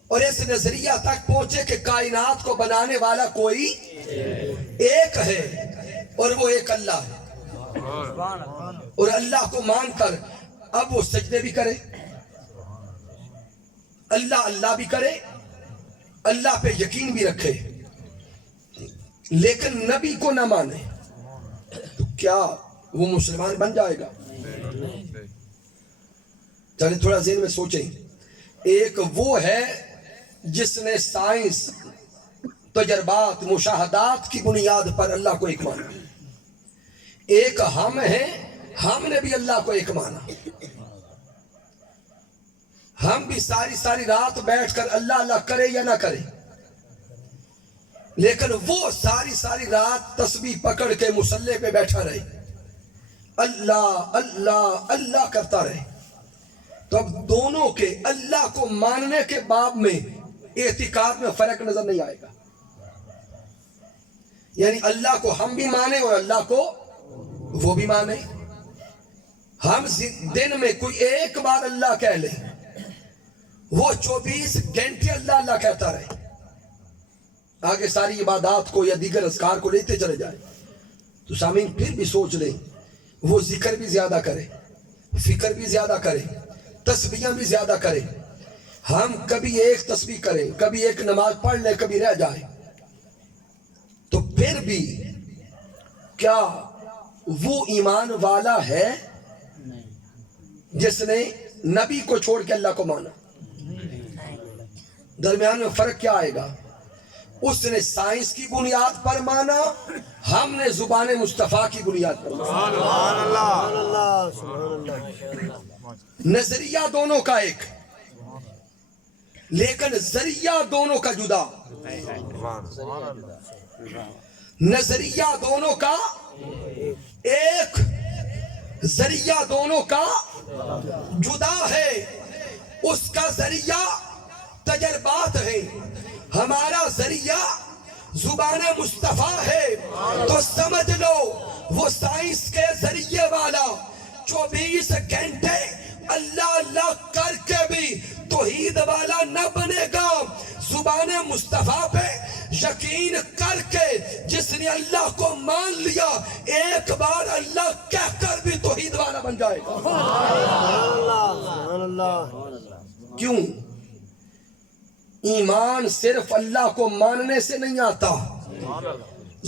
اور اس نظریہ تک پہنچے کہ کائنات کو بنانے والا کوئی ایک ہے اور وہ ایک اللہ ہے، اور اللہ کو مان کر اب وہ سجدے بھی کرے، اللہ اللہ بھی کرے، اللہ پہ یقین بھی رکھے، لیکن نبی کو نہ مانے، تو کیا وہ مسلمان بن جائے گا؟ چلیں تھوڑا ذہن میں سوچیں. ایک وہ ہے جس نے سائنس، تجربات، مشاہدات کی بنیاد پر اللہ کو ایک مانا. ایک ہم ہیں، ہم نے بھی اللہ کو ایک مانا. ہم بھی ساری ساری رات بیٹھ کر اللہ اللہ کرے یا نہ کرے، لیکن وہ ساری ساری رات تسبیح پکڑ کے مصلی پہ بیٹھا رہے، اللہ اللہ اللہ کرتا رہے. تو اب دونوں کے اللہ کو ماننے کے باب میں اعتقاد میں فرق نظر نہیں آئے گا. یعنی اللہ کو ہم بھی مانے اور اللہ کو وہ بھی مانے. ہم دن میں کوئی ایک بار اللہ کہہ لیں، وہ 24 گھنٹے اللہ اللہ کہتا رہے، آگے ساری عبادات کو یا دیگر اذکار کو لیتے چلے جائے. تو سامعین پھر بھی سوچ لیں، وہ ذکر بھی زیادہ کرے، فکر بھی زیادہ کرے، تسبیحاں بھی زیادہ کرے. ہم کبھی ایک تسبیح کریں، کبھی ایک نماز پڑھ لیں، کبھی رہ جائے، تو پھر بھی کیا وہ ایمان والا ہے جس نے نبی کو چھوڑ کے اللہ کو مانا؟ درمیان میں فرق کیا آئے گا؟ اس نے سائنس کی بنیاد پر مانا، ہم نے زبان مصطفیٰ کی بنیاد پر مانا. سبحان اللہ. سبحان اللہ. نظریہ دونوں کا ایک، لیکن ذریعہ دونوں کا جدا. نظریہ دونوں کا ایک، ذریعہ دونوں کا جدا ہے. اس کا ذریعہ تجربات ہے، ہمارا ذریعہ زبان مصطفیٰ ہے. تو سمجھ لو وہ سائنس کے ذریعے والا 24 گھنٹے اللہ اللہ کر کے بھی توحید والا نہ بنے گا. زبان مصطفیٰ پہ یقین کر کے جس نے اللہ کو مان لیا، ایک بار اللہ کہہ کر بھی توحید والا بن جائے گا. سبحان اللہ. کیوں؟ ایمان صرف اللہ کو ماننے سے نہیں آتا،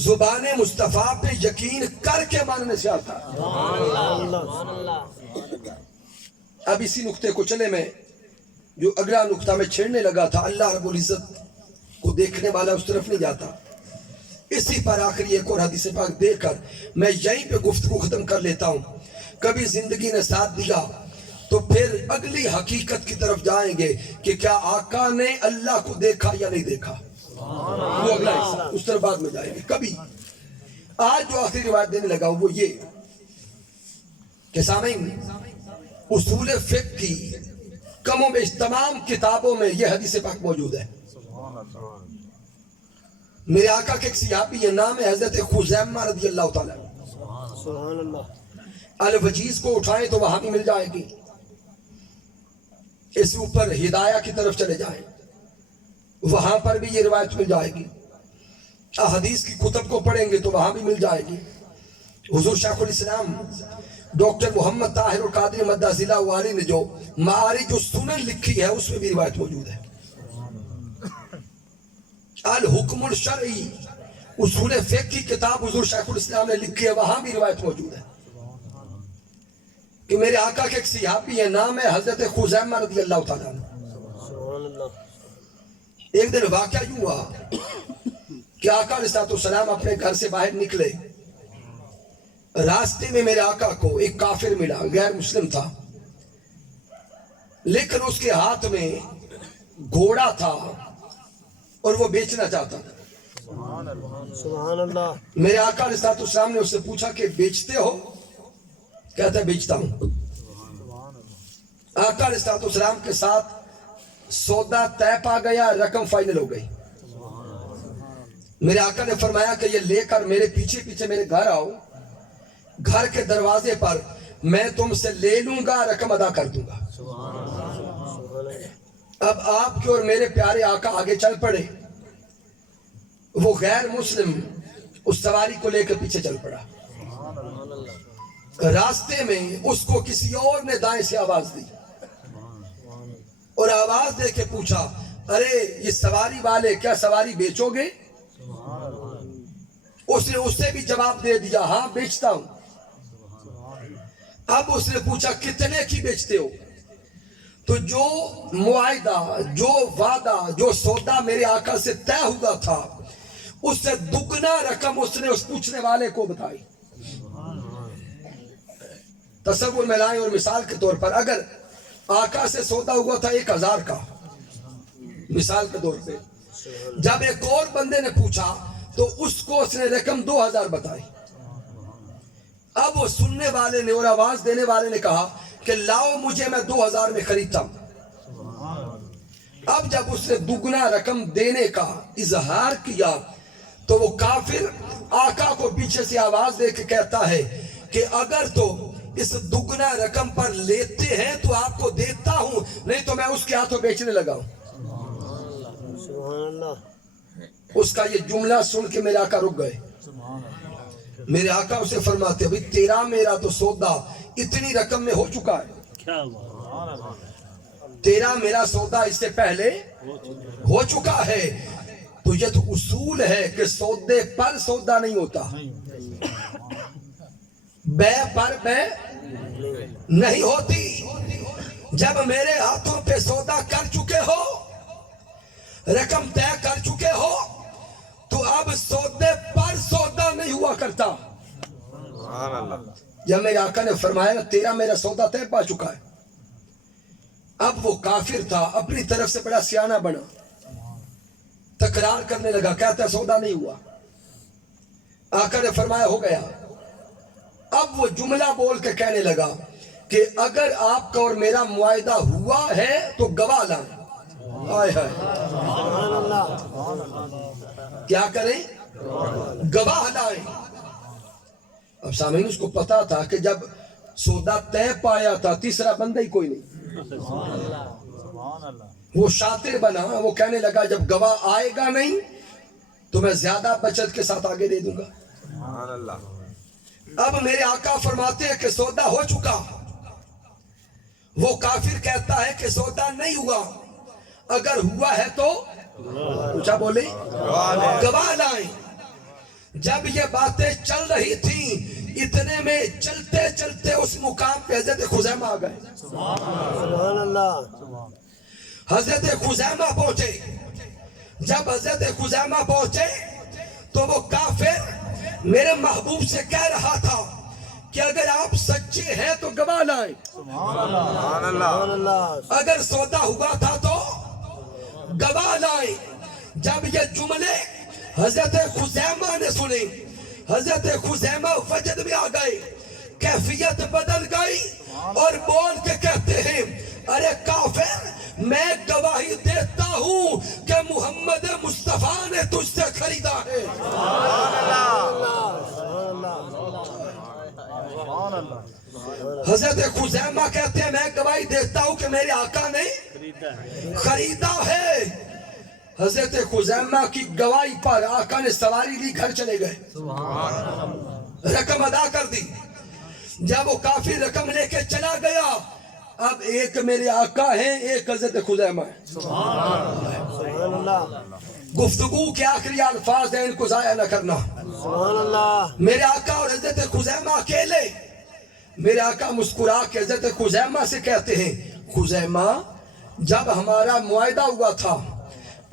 زبان مصطفیٰ پہ یقین کر کے ماننے سے آتا. اب اسی نقطے کو چلے میں جو اگلا نقطہ میں چھیڑنے لگا تھا، اللہ رب العزت کو دیکھنے والا اس طرف نہیں جاتا. اسی پر آخری ایک اور حدیث پاک دے کر میں یہیں پہ گفتگو ختم کر لیتا ہوں. کبھی زندگی نے ساتھ دیا تو پھر اگلی حقیقت کی طرف جائیں گے کہ کیا آقا نے اللہ کو دیکھا یا نہیں دیکھا، وہ اگلا حصہ، اس طرف بعد میں جائیں گے. کبھی آج جو آخری روایت دینے لگا وہ یہ کہ سامعین، اصول فقہ کی کم و بیش تمام کتابوں میں یہ حدیث پاک موجود ہے. میرے آقا کے ایک صحابی ہے، نام ہے حضرت خزیمہ رضی اللہ تعالیٰ. سبحان اللہ. الوجیز کو اٹھائیں تو وہاں بھی مل جائے گی. اس اوپر ہدایہ کی طرف چلے جائیں، وہاں پر بھی یہ روایت مل جائے گی. احادیث کی کتب کو پڑھیں گے تو وہاں بھی مل جائے گی. حضور شیخ الاسلام ڈاکٹر محمد طاہر القادری مدہ ضلع والی نے جو معارج السنن لکھی ہے اس میں بھی روایت موجود ہے. الحکم الشرعی اصول فقہ کی کتاب حضور شیخ الاسلام نے لکھی ہے، وہاں بھی روایت موجود ہے کہ میرے آقا کے ایک صحابی ہے، نام ہے حضرت خزیمہ رضی اللہ تعالیٰ عنہ. سبحان اللہ. ایک دن واقعہ یوں ہوا کہ آقا علیہ السلام اپنے گھر سے باہر نکلے. راستے میں میرے آقا کو ایک کافر ملا، غیر مسلم تھا، لیکن اس کے ہاتھ میں گھوڑا تھا اور وہ بیچنا چاہتا تھا. سبحان اللہ. میرے آقا علیہ السلام نے اس سے پوچھا کہ بیچتے ہو؟ کہتا ہے بیچتا ہوں. آقا علیہ السلام کے ساتھ سودا طے پا گیا, رقم فائنل ہو گئی. میرے آقا نے فرمایا کہ یہ لے کر میرے پیچھے پیچھے میرے گھر آؤ, گھر کے دروازے پر میں تم سے لے لوں گا, رقم ادا کر دوں گا. اب آپ کے اور میرے پیارے آقا آگے چل پڑے. وہ غیر مسلم اس سواری کو لے کر پیچھے چل پڑا. راستے میں اس کو کسی اور نے دائیں سے آواز دی اور آواز دے کے پوچھا, ارے یہ سواری والے, کیا سواری بیچو گے؟ اس نے اس سے بھی جواب دے دیا, ہاں بیچتا ہوں. اب اس نے پوچھا کتنے کی بیچتے ہو؟ تو جو معاہدہ, جو وعدہ, جو سودا میرے آقا سے طے ہوا تھا, اس سے دگنا رقم اس نے اس پوچھنے والے کو بتائی. تصور میں لائیں, اور مثال کے طور پر اگر آقا سے سودا ہوا تھا 1000 کا, مثال کے طور پہ, جب ایک اور بندے نے پوچھا تو اس کو اس نے رقم 2000 بتائی. اب وہ سننے والے نے اور آواز دینے والے نے کہا کہ لاؤ مجھے, میں 2000 میں خریدتا ہوں. اب جب اس نے دگنا رقم دینے کا اظہار کیا تو وہ کافر آقا کو پیچھے سے آواز دے کے کہتا ہے کہ اگر تو اس دگنا رقم پر لیتے ہیں تو آپ کو دیتا ہوں, نہیں تو میں اس کے ہاتھوں بیچنے لگا ہوں. سبحان اللہ. اس کا یہ جملہ سن کے میرے آقا رک گئے. میرے آقا اسے فرماتے, ابھی تیرا میرا تو سودا اتنی رقم میں ہو چکا ہے, تیرا میرا سودا اس سے پہلے ہو چکا ہے. تو یہ تو اصول ہے کہ سودے پر سودا نہیں ہوتا, بے پر بے نہیں ہوتی. جب میرے ہاتھوں پہ سودا کر چکے ہو, رقم طے کر چکے ہو, تو اب سودے پر سودا نہیں ہوا کرتا. جب میرے آقا نے فرمایا نا تیرا میرا سودا طے پا چکا ہے, اب وہ کافر تھا, اپنی طرف سے بڑا سیانہ بنا, تکرار کرنے لگا, کہتا ہے سودا نہیں ہوا. آقا نے فرمایا ہو گیا. اب وہ جملہ بول کے کہنے لگا کہ اگر آپ کا اور میرا معاہدہ ہوا ہے تو گواہ لائیں. آئے ہائے, سبحان اللہ. کیا کریں؟ گواہ لائیں. اب سامعین اس کو پتا تھا کہ جب سودا طے پایا تھا تیسرا بندہ ہی کوئی نہیں. وہ شاطر بنا, وہ کہنے لگا جب گواہ آئے گا نہیں تو میں زیادہ بچت کے ساتھ آگے دے دوں گا. اب میرے آقا فرماتے ہیں کہ سودا ہو چکا. وہ کافر کہتا ہے کہ سودا نہیں ہوا, اگر ہوا ہے تو پوچھا بولے گواہ لائیں. جب یہ باتیں چل رہی تھیں اتنے میں چلتے چلتے اس مقام پہ حضرت خزیمہ آ گئے. سبحان اللہ. حضرت خزیمہ پہنچے. جب حضرت خزیمہ پہنچے تو وہ کافر میرے محبوب سے کہہ رہا تھا کہ اگر آپ سچے ہیں تو گواہ لائیں. سبحان اللہ. اگر سودا ہوا تھا تو گواہ لائیں. جب یہ جملے حضرت خزیمہ نے سنے, حضرت خزیمہ وجد میں آ گئے, کیفیت بدل گئی اور بول کے کہتے ہیں ارے کافر, میں گواہی دیتا ہوں کہ محمد مصطفیٰ نے تجھ سے خریدا ہے. حضرت خزیمہ کہتے ہیں میں گواہی دیتا ہوں کہ میرے آقا نے خریدا ہے. حضرت خزیمہ کی گواہی پر آقا نے سواری لی, گھر چلے گئے, رقم ادا کر دی. جب وہ کافی رقم لے کے چلا گیا, اب ایک میرے آقا ہیں, ایک حضرت خزیمہ ہے. سبحان اللہ. گفتگو کے آخری الفاظ ہیں, ان کو ضائع نہ کرنا. سبحان اللہ. میرے آقا اور حضرت خزیمہ اکیلے. میرے آقا مسکرا کے حضرت خزیمہ سے کہتے ہیں خزیمہ, جب ہمارا معاہدہ ہوا تھا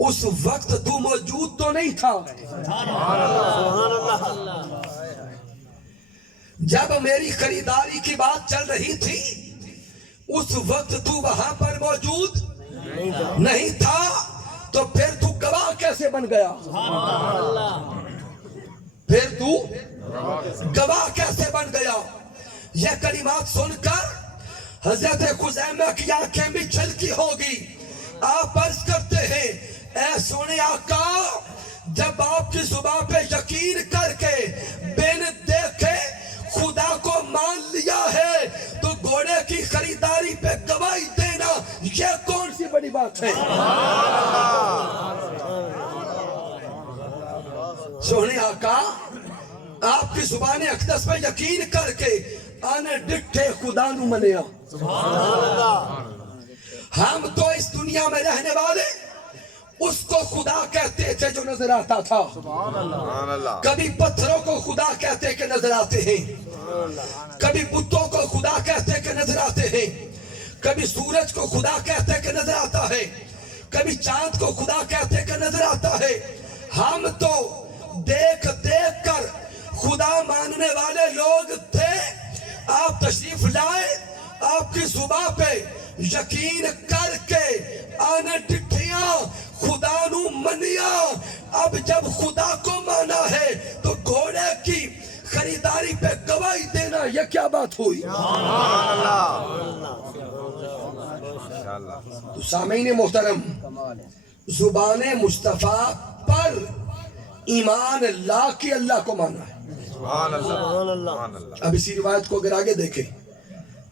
اس وقت تو موجود تو نہیں تھا. سبحان اللہ. جب میری خریداری کی بات چل رہی تھی اس وقت تو وہاں پر موجود نہیں تھا. تو پھر تو گواہ کیسے بن گیا؟ پھر تو گواہ کیسے بن گیا؟ یہ کلمات سن کر حضرت خزیمہ کی آنکھیں بھی چھلکی ہوگی. آپ عرض کرتے ہیں اے سونے آقا جب آپ کی زبان پہ یقین کر کے بن دیکھے خدا کو مان لیا ہے تو گھوڑے کی خریداری پہ گواہی دینا یہ کون سی بڑی بات ہے؟ سونے آقا آپ کی زبان اقدس پہ یقین کر کے آنے ڈٹھے خدا نو منیا. ہم تو اس دنیا میں رہنے والے اس کو خدا کہتے تھے جو نظر آتا تھا. کبھی پتھروں کو خدا کہتے کہ نظر آتے ہیں, کبھی بتوں کو خدا کہتے کہ نظر آتے ہیں, کبھی سورج کو خدا کہتے کہ نظر آتا ہے, کبھی چاند کو خدا کہتے کہ نظر آتا ہے. ہم تو دیکھ دیکھ کر خدا ماننے والے لوگ تھے. آپ تشریف لائے, آپ کی زبان پہ یقین کر کے آنے ڈٹھیاں خدا نو منیا. اب جب خدا کو مانا ہے تو گھوڑے کی خریداری پہ گواہی دینا یہ کیا بات ہوئی؟ تو سامعین محترم, زبان مصطفیٰ پر ایمان لا کے اللہ کو مانا ہے. اب اسی روایت کو اگر آگے دیکھیں,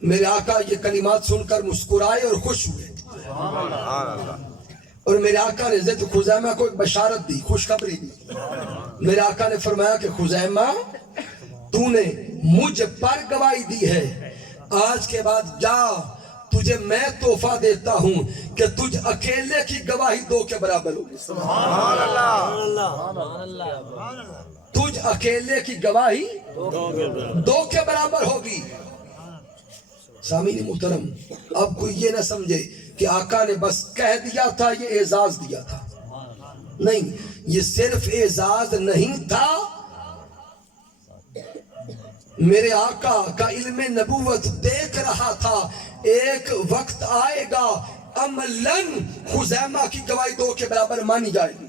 میرے آقا یہ کلمات سن کر مسکرائے اور خوش ہوئے, اور میرے آقا نے حضرت خزیمہ کو ایک بشارت دی, خوشخبری دی. میرے آقا نے فرمایا کہ خزیمہ تو نے مجھ پر گواہی دی ہے, آج کے بعد جا, تجھے میں تحفہ دیتا ہوں کہ تجھ اکیلے کی گواہی دو کے برابر ہوگی. تجھ اکیلے کی گواہی دو کے برابر ہوگی. سامعین محترم, اب کوئی یہ نہ سمجھے کہ آقا نے بس کہہ دیا تھا, یہ اعزاز دیا تھا. نہیں, یہ صرف اعزاز نہیں تھا, میرے آقا کا علم نبوت دیکھ رہا تھا ایک وقت آئے گا عملاً خزیمہ کی گواہی دو کے برابر مانی جائے گی.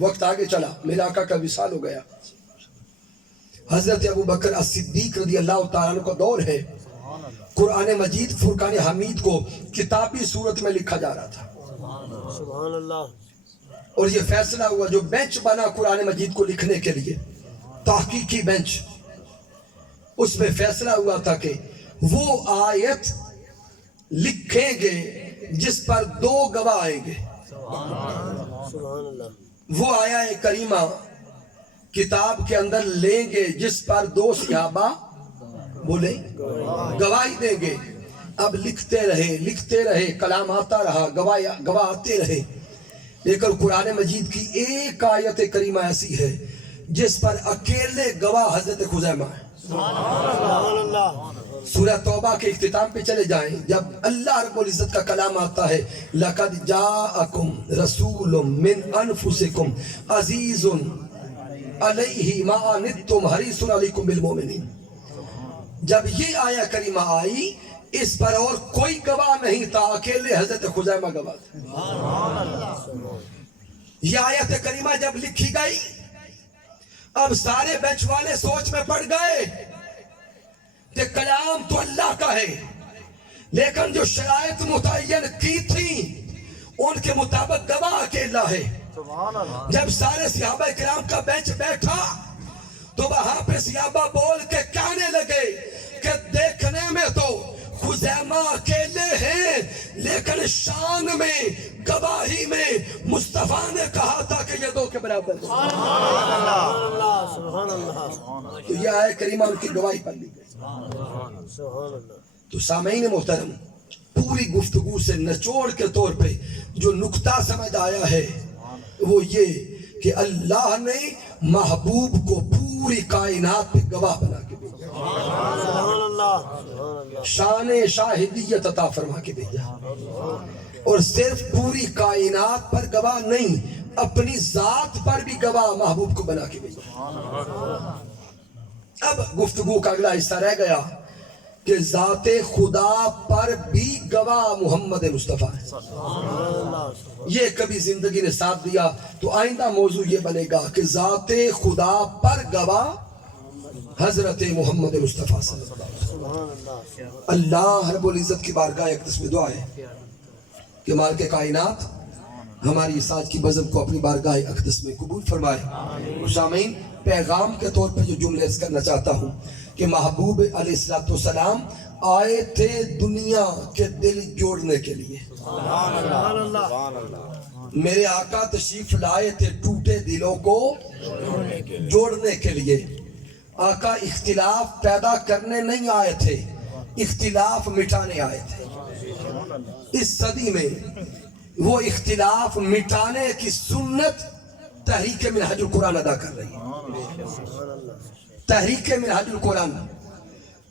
وقت آگے چلا, میرے آقا کا وصال ہو گیا. حضرت ابو بکر الصدیق رضی اللہ تعالیٰ عنہ کا دور ہے. قرآن مجید فرقان حمید کو کتابی صورت میں لکھا جا رہا تھا, اور یہ فیصلہ ہوا, جو بینچ بنا قرآن مجید کو لکھنے کے لیے, تحقیقی بینچ, اس میں فیصلہ ہوا تھا کہ وہ آیت لکھیں گے جس پر دو گواہ آئیں گے. وہ آیت کریمہ کتاب کے اندر لیں گے جس پر دو صحابہ بولے گواہی دیں گے. اب لکھتے رہے, کلام آتا رہا, گواہ آتے رہے, لیکن قرآن مجید کی ایک آیت کریمہ ایسی ہے جس پر اکیلے گواہ حضرت خزیمہ ہے. سورہ توبہ کے اختتام پہ چلے جائیں, جب اللہ رب العزت کا کلام آتا ہے لَقَدْ جَاءَكُمْ رَسُولٌ مِّنْ أَنفُسِكُمْ عَزِيزٌ عَلَيْهِ مَا عَنِتُّمْ حَرِيصٌ عَلَيْكُمْ بِالْمُؤْمِنِينَ, جب یہ آیہ کریمہ آئی اس پر اور کوئی گواہ نہیں تھا, اکیلے حضرت خزیمہ گواہ تھے. یہ آیت کریمہ جب لکھی گئی, اب سارے بینچ والے سوچ میں پڑ گئے کہ کلام تو اللہ کا ہے, لیکن جو شرائط متعین کی تھی ان کے مطابق گواہ اکیلا ہے. جب سارے صحابہ کرام کا بینچ بیٹھا تو وہاں پہ صحابہ بول کے کہنے لگے کہ دیکھنے میں تو خزیمہ اکیلے ہیں, لیکن شان میں, گواہی میں مصطفیٰ نے کہا تھا کہ یہ دو کے برابر ہے. تو یہ آیت کریمہ ان کی گواہی پر لی گئی. تو سامعین محترم, پوری گفتگو سے نچوڑ کے طور پہ جو نقطہ سمجھ آیا ہے وہ یہ کہ اللہ نے محبوب کو پوری کائنات پہ گواہ بنا کے بھیجا, شان شاہدیت عطا فرما کے بھیجا, اور صرف پوری کائنات پر گواہ نہیں, اپنی ذات پر بھی گواہ محبوب کو بنا کے بھیجا. اب گفتگو کا اگلا حصہ رہ گیا کہ ذات خدا پر بھی گواہ محمد مصطفیٰ ہے. یہ کبھی زندگی نے ساتھ دیا تو آئندہ موضوع یہ بنے گا کہ ذات خدا پر گواہ حضرت محمد مصطفیٰ صلی اللہ علیہ وسلم. اللہ رب العزت کی بارگاہ اقدس میں دعا ہے کہ مالک کائنات ہماری اس آج کی بزم کو اپنی بارگاہ اقدس میں قبول فرمائے. سامعین، پیغام کے طور پر جو جملے عرض کرنا چاہتا ہوں کہ محبوب علیہ السلام آئے تھے دنیا کے دل جوڑنے کے لیے. میرے آقا تشریف لائے تھے ٹوٹے دلوں کو جوڑنے کے لیے. آقا اختلاف پیدا کرنے نہیں آئے تھے، اختلاف مٹانے آئے تھے. اس صدی میں وہ اختلاف مٹانے کی سنت تحریک منہاج القرآن ادا کر رہی ہے. تحریک منہاج القرآن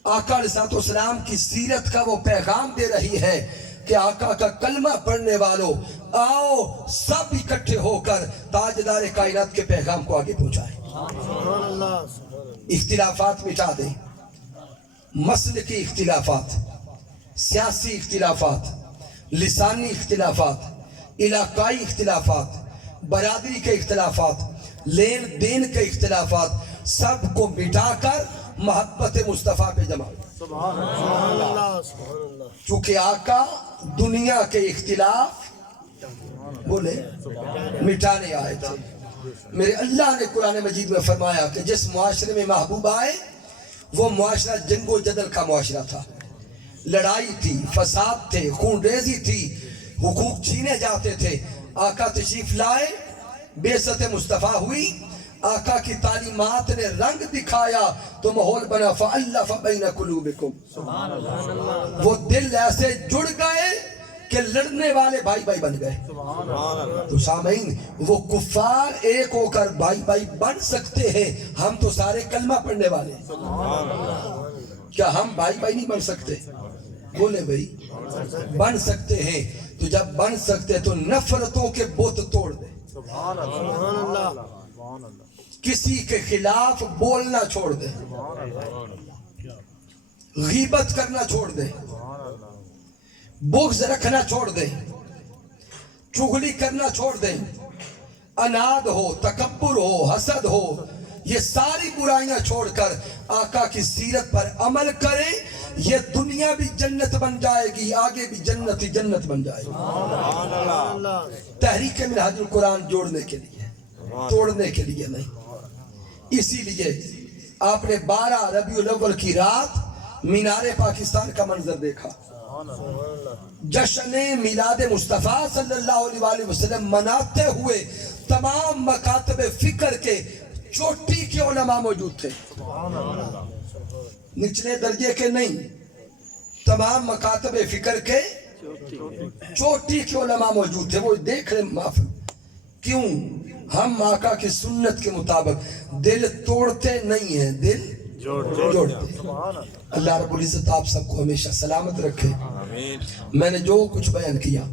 آقا علیہ السلام کی سیرت کا وہ پیغام دے رہی ہے کہ آقا کا کلمہ پڑھنے والوں آؤ سب اکٹھے ہو کر تاجدار کائنات کے پیغام کو آگے پہنچائیں. اختلافات مٹا دیں، مسلکی اختلافات، سیاسی اختلافات، لسانی اختلافات، علاقائی اختلافات، برادری کے اختلافات، لین دین کے اختلافات، سب کو مٹا کر محبت مصطفیٰ پہ جمع. چونکہ آقا دنیا کے اختلاف بولے مٹانے آئے تھے. میرے اللہ نے قرآن مجید میں فرمایا کہ جس معاشرے میں محبوب آئے وہ معاشرہ جنگ و جدل کا معاشرہ تھا. لڑائی تھی، فساد تھے، خون ریزی تھی، حقوق چھینے جاتے تھے. آقا تشریف لائے، بعثت مصطفیٰ ہوئی، آقا کی تعلیمات نے رنگ دکھایا تو ماحول بنا فَأَلَّفَ بَيْنَ قُلُوبِكُمْ. وہ دل ایسے جڑ گئے کہ لڑنے والے بھائی بھائی بن گئے. تو سامعین، وہ کفار ایک ہو کر بھائی بھائی بن سکتے ہیں، ہم تو سارے کلمہ پڑھنے والے. کیا ہم بھائی بھائی نہیں بن سکتے؟ بولے بھائی بن سکتے ہیں. تو جب بن سکتے تو نفرتوں کے بت توڑ دیں، کسی کے خلاف بولنا چھوڑ دیں، غیبت کرنا چھوڑ دیں، بغض رکھنا چھوڑ دیں، چغلی کرنا چھوڑ دیں، اناد ہو، تکبر ہو، حسد ہو، یہ ساری برائیاں چھوڑ کر آقا کی سیرت پر عمل کریں. یہ دنیا بھی جنت بن جائے گی، آگے بھی جنت ہی جنت بن جائے گی. تحریک منہاج القرآن جوڑنے کے لیے، توڑنے کے لیے نہیں. اسی لیے آپ نے 12 ربیع الاول کی رات مینار پاکستان کا منظر دیکھا. جشن میلاد مصطفیٰ صلی اللہ علیہ وسلم مناتے ہوئے تمام مکاتب فکر کے چوٹی کے علماء موجود تھے، نچلے درجے کے نہیں، تمام مکاتب فکر کے چوٹی کے علماء موجود تھے. وہ دیکھ رہے محفل. کیوں؟ ہم آقا کی سنت کے مطابق دل توڑتے نہیں ہیں، دل جوڑتے. اللہ رب العزت آپ سب کو ہمیشہ سلامت رکھے. میں نے جو کچھ بیان کیا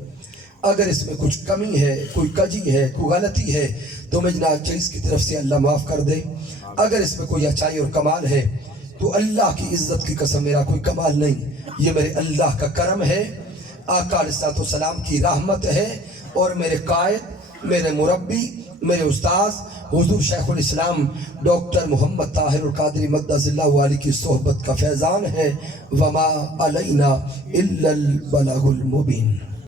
اگر اس میں کچھ کمی ہے، کوئی کجی ہے، کوئی غلطی ہے تو میں جناب چیز کی طرف سے اللہ معاف کر دے. اگر اس میں کوئی اچھائی اور کمال ہے تو اللہ کی عزت کی قسم میرا کوئی کمال نہیں، یہ میرے اللہ کا کرم ہے، آقا علیہ السلام کی رحمت ہے، اور میرے قائد، میرے مربی، میرے استاذ حضور شیخ الاسلام ڈاکٹر محمد طاہر القادری مدد اللہ علیہ کی صحبت کا فیضان ہے. وما علینا الا البلاغ المبین.